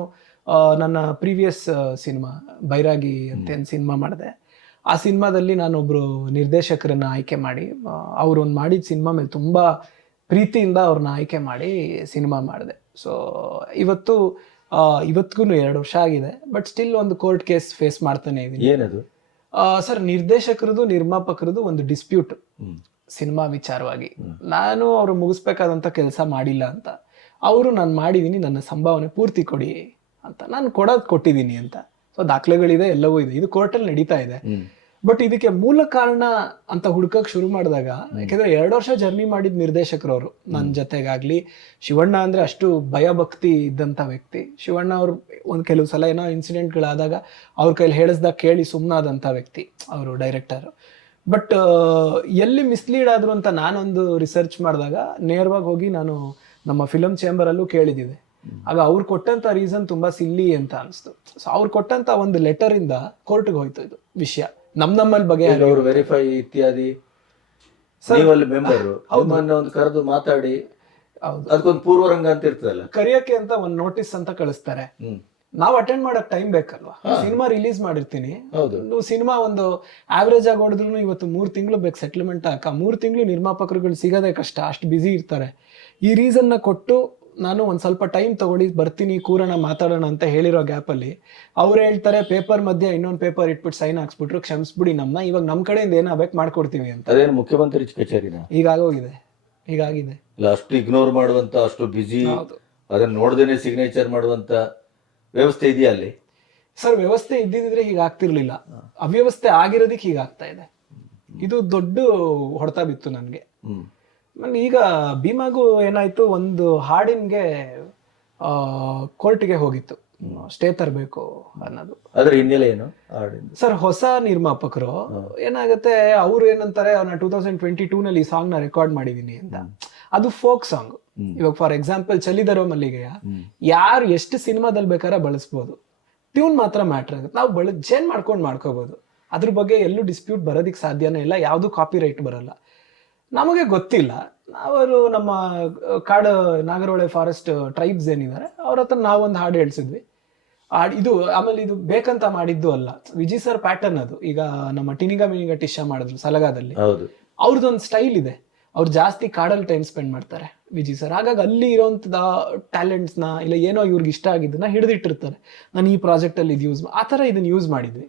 Speaker 1: ನನ್ನ ಪ್ರೀವಿಯಸ್ ಸಿನಿಮಾ ಬೈರಾಗಿ ಅಂತ ಏನು ಸಿನಿಮಾ ಮಾಡಿದೆ. ಆ ಸಿನಿಮಾದಲ್ಲಿ ನಾನೊಬ್ರು ನಿರ್ದೇಶಕರನ್ನ ಆಯ್ಕೆ ಮಾಡಿ ಅವ್ರು ಒಂದು ಮಾಡಿದ ಸಿನಿಮಾ ಮೇಲೆ ತುಂಬಾ ಪ್ರೀತಿಯಿಂದ ಅವ್ರನ್ನ ಆಯ್ಕೆ ಮಾಡಿ ಸಿನಿಮಾ ಮಾಡಿದೆ. ಸೊ ಇವತ್ತು ಇವತ್ತಿಗೂ ಎರಡು ವರ್ಷ ಆಗಿದೆ ಬಟ್ ಸ್ಟಿಲ್ ಒಂದು ಕೋರ್ಟ್ ಕೇಸ್ ಫೇಸ್ ಮಾಡ್ತಾನೆ ಇದ್ದೀನಿ
Speaker 3: ಏನದು?
Speaker 1: ಸರ್ ನಿರ್ದೇಶಕರದು ನಿರ್ಮಾಪಕರದು ಒಂದು ಡಿಸ್ಪ್ಯೂಟ್. ಸಿನಿಮಾ ವಿಚಾರವಾಗಿ. ನಾನು ಅವರು ಮುಗಿಸ್ಬೇಕಾದಂತ ಕೆಲಸ ಮಾಡಿಲ್ಲ ಅಂತ. ಅವರು ನಾನು ಮಾಡಿದ್ದೀನಿ ನನ್ನ ಸಂಭಾವನೆ ಪೂರ್ತಿ ಕೊಡಿ ಅಂತ. ನಾನು ಕೊಡೋದು ಕೊಟ್ಟಿದ್ದೀನಿ ಅಂತ. ಸೊ ದಾಖಲೆಗಳಿದೆ ಎಲ್ಲವೂ ಇದೆ. ಇದು ಕೋರ್ಟಲ್ಲಿ ನಡೀತಾ ಇದೆ. ಬಟ್ ಇದಕ್ಕೆ ಮೂಲ ಕಾರಣ ಅಂತ ಹುಡ್ಕಕ್ ಶುರು ಮಾಡಿದಾಗ ಯಾಕಂದ್ರೆ ಎರಡು ವರ್ಷ ಜರ್ನಿ ಮಾಡಿದ ನಿರ್ದೇಶಕರು ಅವರು ನನ್ನ ಜೊತೆಗಾಗ್ಲಿ ಶಿವಣ್ಣ ಅಂದ್ರೆ ಅಷ್ಟು ಭಯ ಭಕ್ತಿ ಇದ್ದಂತ ವ್ಯಕ್ತಿ. ಶಿವಣ್ಣ ಅವ್ರು ಒಂದ್ ಕೆಲವು ಸಲ ಏನೋ ಇನ್ಸಿಡೆಂಟ್ಗಳಾದಾಗ ಅವ್ರ ಕೈಲಿ ಹೇಳಿಸ್ದಾಗ ಕೇಳಿ ಸುಮ್ಮನಾದಂಥ ವ್ಯಕ್ತಿ ಅವರು ಡೈರೆಕ್ಟರ್ ಬಟ್ ಎಲ್ಲಿ ಮಿಸ್ಲೀಡ್ ಆದ್ರು ಅಂತ ನಾನೊಂದು ರಿಸರ್ಚ್ ಮಾಡಿದಾಗ ನೇರವಾಗಿ ಹೋಗಿ ನಾನು ನಮ್ಮ ಫಿಲಂ ಚೇಂಬರ್ ಅಲ್ಲೂ ಕೇಳಿದ್ದಿದೆ ಆಗ ಅವ್ರು ಕೊಟ್ಟಂತ ರೀಸನ್ ತುಂಬಾ ಸಿಲ್ಲಿ ಅಂತ ಅನಿಸ್ತು. ಸೊ ಅವ್ರು ಕೊಟ್ಟಂತ ಒಂದು ಲೆಟರ್ ಇಂದ ಕೋರ್ಟ್ಗೆ ಹೋಯ್ತು ಇದು ವಿಷಯ. ನಮ್ ನಮ್ಮಲ್ಲಿ
Speaker 3: ಬಗೆ ಅವರು ವೆರಿಫೈ ಇತ್ಯಾದಿ ನೀವಲ್ಲಿ ಮೆಂಬರು ಒಂದು ಕರೆದು ಮಾತಾಡಿ ಅದಕ್ಕೊಂದು ಪೂರ್ವರಂಗ ಅಂತ ಇರ್ತದಲ್ಲ?
Speaker 1: ಕರಿಯಕ್ಕೆ ಅಂತ ಒಂದು ನೋಟಿಸ್ ಅಂತ ಕಳಿಸ್ತಾರೆ. ನಾವು ಅಟೆಂಡ್ ಮಾಡಕ್ ಟೈಮ್ ಬೇಕಲ್ವಾ? ಸಿನಿಮಾ ರಿಲೀಸ್ ಮಾಡಿರ್ತೀನಿ.
Speaker 3: ಹೌದು.
Speaker 1: ನೀವು ಸಿನಿಮಾ ಒಂದು ಆವ್ರೇಜ್ ಆಗಿ ಹೊಡೆದ್ರು ಇವತ್ತು ಮೂರ್ ತಿಂಗಳು ಬೇಕು ಸೆಟ್ಲ್ಮೆಂಟ್ ಹಾಕ. ಮೂರ್ ತಿಂಗಳು ನಿರ್ಮಾಪಕರುಗಳು ಸಿಗೋದೇ ಕಷ್ಟ. ಅಷ್ಟು ಬ್ಯುಸಿ ಇರ್ತಾರೆ. ಈ ರೀಸನ್ನ ಕೊಟ್ಟು ನಾನು ಒಂದು ಸ್ವಲ್ಪ ಟೈಮ್ ತಗೊಳ್ಳಿ ಬರ್ತೀನಿ ಕೂರೋಣ ಮಾತಾಡೋಣ ಅಂತ ಹೇಳಿರೋ ಗ್ಯಾಪಲ್ಲಿ ಅವ್ರು ಹೇಳ್ತಾರೆ ಪೇಪರ್ ಮಧ್ಯೆ ಇನ್ನೊಂದು ಪೇಪರ್ ಇಟ್ಬಿಟ್ಟು ಸೈನ್ ಹಾಕ್ಸ್ಬಿಟ್ರು ಕ್ಷಮಿಸ್ಬಿಡಿ ನಮ್ಮನ್ನ ಇವಾಗ ನಮ್ಮ ಕಡೆಯಿಂದ ಏನಾಗಬೇಕು ಮಾಡ್ಕೊಡ್ತೀವಿ ಅಂತ.
Speaker 3: ಅದೇನು ಮುಖ್ಯಮಂತ್ರಿ ಕಚೇರಿನ?
Speaker 1: ಈಗಾಗೋಗಿದೆ ಈಗಾಗಿದೆ
Speaker 3: ಇಲ್ಲ ಅಷ್ಟು ಇಗ್ನೋರ್ ಮಾಡುವಂತ ಅಷ್ಟು ಬಿಜಿ ಅದನ್ನ ನೋಡ್ದೇನೆ ಸಿಗ್ನೇಚರ್ ಮಾಡುವಂತ ವ್ಯವಸ್ಥೆ ಇದೆಯಾ ಅಲ್ಲಿ?
Speaker 1: ಸರ್ ವ್ಯವಸ್ಥೆ ಇದ್ದಿದ್ರೆ ಹೀಗೆ ಆಗ್ತಿರ್ಲಿಲ್ಲ. ಅವ್ಯವಸ್ಥೆ ಆಗಿರೋದಕ್ಕೆ ಹೀಗಾಗ್ತಾ ಇದೆ. ಇದು ದೊಡ್ಡ ಹೊಡೆತ ಬಿತ್ತು ನನಗೆ. ಈಗ ಭೀಮಾಗೂ ಏನಾಯ್ತು ಒಂದು ಹಾಡಿನ್ಗೆ ಕೋರ್ಟ್ಗೆ ಹೋಗಿತ್ತು. ಸ್ಟೇ ತರಬೇಕು ಅನ್ನೋದು.
Speaker 3: ಅದ್ರ ಹಿನ್ನೆಲೆ ಏನು
Speaker 1: ಸರ್ ಹೊಸ ನಿರ್ಮಾಪಕರು ಏನಾಗುತ್ತೆ ಅವ್ರು ಏನಂತಾರೆ ಅವ್ರ ಟೂ ತೌಸಂಡ್ ಟ್ವೆಂಟಿ ಟೂ ನಲ್ಲಿ ಈ ಸಾಂಗ್ನ ರೆಕಾರ್ಡ್ ಮಾಡಿದೀನಿ ಅಂತ. ಅದು ಫೋಕ್ ಸಾಂಗ್. ಇವಾಗ ಫಾರ್ ಎಕ್ಸಾಂಪಲ್ ಚಲಿದರೋ ಮಲ್ಲಿಗೆಯ ಯಾರು ಎಷ್ಟು ಸಿನಿಮಾದಲ್ಲಿ ಬೇಕಾದ್ರೆ ಬಳಸ್ಬೋದು. ಟ್ಯೂನ್ ಮಾತ್ರ ಮ್ಯಾಟ್ರ್ ಆಗುತ್ತೆ. ನಾವು ಬಳ ಚೇಂಜ್ ಮಾಡ್ಕೊಂಡು ಮಾಡ್ಕೋಬಹುದು ಅದ್ರ ಬಗ್ಗೆ ಎಲ್ಲೂ ಡಿಸ್ಪ್ಯೂಟ್ ಬರೋದಕ್ಕೆ ಸಾಧ್ಯನೇ ಇಲ್ಲ. ಯಾವುದು ಕಾಪಿ ರೈಟ್ ಬರಲ್ಲ. ನಮಗೆ ಗೊತ್ತಿಲ್ಲ. ಅವರು ನಮ್ಮ ಕಾಡು ನಾಗರಹೊಳೆ ಫಾರೆಸ್ಟ್ ಟ್ರೈಬ್ಸ್ ಏನಿದ್ದಾರೆ ಅವ್ರ ಹತ್ರ ನಾವೊಂದು ಹಾಡು ಹೇಳ್ಸಿದ್ವಿ. ಹಾಡ್ ಇದು ಆಮೇಲೆ ಇದು ಬೇಕಂತ ಮಾಡಿದ್ದು ಅಲ್ಲ. ವಿಜಿ ಸರ್ ಪ್ಯಾಟರ್ನ್ ಅದು. ಈಗ ನಮ್ಮ ಟಿನಿಗ ಮಿನಿಗ ಟಿಶಾ ಮಾಡಿದ್ರು ಸಲಗಾದಲ್ಲಿ. ಅವ್ರದ್ದೊಂದು ಸ್ಟೈಲ್ ಇದೆ. ಅವ್ರು ಜಾಸ್ತಿ ಕಾಡಲ್ಲಿ ಟೈಮ್ ಸ್ಪೆಂಡ್ ಮಾಡ್ತಾರೆ ವಿಜಿ ಸರ್ ಹಾಗಾಗಿ ಅಲ್ಲಿ ಇರೋಂಥದ ಟ್ಯಾಲೆಂಟ್ಸ್ನ ಇಲ್ಲ ಏನೋ ಇವ್ರಿಗೆ ಇಷ್ಟ ಆಗಿದ್ದನ್ನ ಹಿಡಿದಿಟ್ಟಿರ್ತಾರೆ. ನಾನು ಈ ಪ್ರಾಜೆಕ್ಟಲ್ಲಿ ಇದು ಯೂಸ್ ಆ ಥರ ಇದನ್ನ ಯೂಸ್ ಮಾಡಿದ್ವಿ.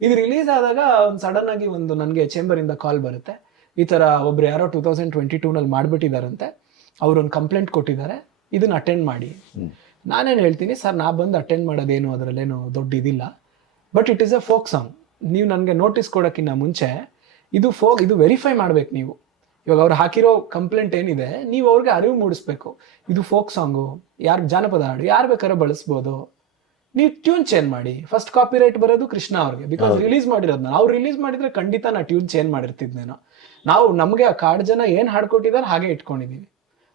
Speaker 1: ಇದು ರಿಲೀಸ್ ಆದಾಗ ಒಂದು ಸಡನ್ ಆಗಿ ಒಂದು ನನಗೆ ಚೇಂಬರಿಂದ ಕಾಲ್ ಬರುತ್ತೆ. ಈ ಥರ ಒಬ್ರು ಯಾರೋ ಟೂ ತೌಸಂಡ್ ಟ್ವೆಂಟಿ ಟೂನಲ್ಲಿ ಮಾಡಿಬಿಟ್ಟಿದ್ದಾರಂತೆ ಅವ್ರೊಂದು ಕಂಪ್ಲೇಂಟ್ ಕೊಟ್ಟಿದ್ದಾರೆ ಇದನ್ನ ಅಟೆಂಡ್ ಮಾಡಿ. ನಾನೇನು ಹೇಳ್ತೀನಿ ಸರ್ ನಾ ಬಂದು ಅಟೆಂಡ್ ಮಾಡೋದೇನು ಅದರಲ್ಲೇನು ದೊಡ್ಡ ಇದಿಲ್ಲ. But it is a folk song ನೀವು ನನಗೆ ನೋಟಿಸ್ ಕೊಡೋಕ್ಕಿಂತ ಮುಂಚೆ ಇದು ಫೋಕ್ ಇದು ವೆರಿಫೈ ಮಾಡ್ಬೇಕು ನೀವು. ಇವಾಗ ಅವ್ರು ಹಾಕಿರೋ ಕಂಪ್ಲೇಂಟ್ ಏನಿದೆ ನೀವು ಅವ್ರಿಗೆ ಅರಿವು ಮೂಡಿಸ್ಬೇಕು. ಇದು ಫೋಕ್ ಸಾಂಗು ಯಾರು ಜಾನಪದ ಹಾಡು ಯಾರು ಬೇಕಾದ್ರೂ ಬಳಸ್ಬೋದು. ನೀವು ಟ್ಯೂನ್ ಚೇಂಜ್ ಮಾಡಿ. ಫಸ್ಟ್ ಕಾಪಿ ರೈಟ್ ಬರೋದು ಕೃಷ್ಣ ಅವ್ರಿಗೆ ಬಿಕಾಸ್ ರಿಲೀಸ್ ಮಾಡಿರೋದು ಅವ್ರು ರಿಲೀಸ್ ಮಾಡಿದ್ರೆ ಖಂಡಿತ ನಾ ಟ್ಯೂನ್ ಚೇಂಜ್ ಮಾಡಿರ್ತಿದ್ನೇನೋ. ನಾವು ನಮಗೆ ಆ ಕಾಡು ಜನ ಏನ್ ಹಾಡ್ಕೊಟ್ಟಿದ್ದಾರೆ ಹಾಗೆ ಇಟ್ಕೊಂಡಿದೀವಿ.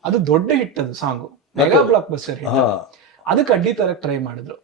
Speaker 1: ಅದು ದೊಡ್ಡ ಹಿಟ್ ಅದು song mega blockbuster hit ಅದಕ್ಕೆ ಅಡ್ಡಿ ತರಕ್ ಟ್ರೈ ಮಾಡಿದ್ರು.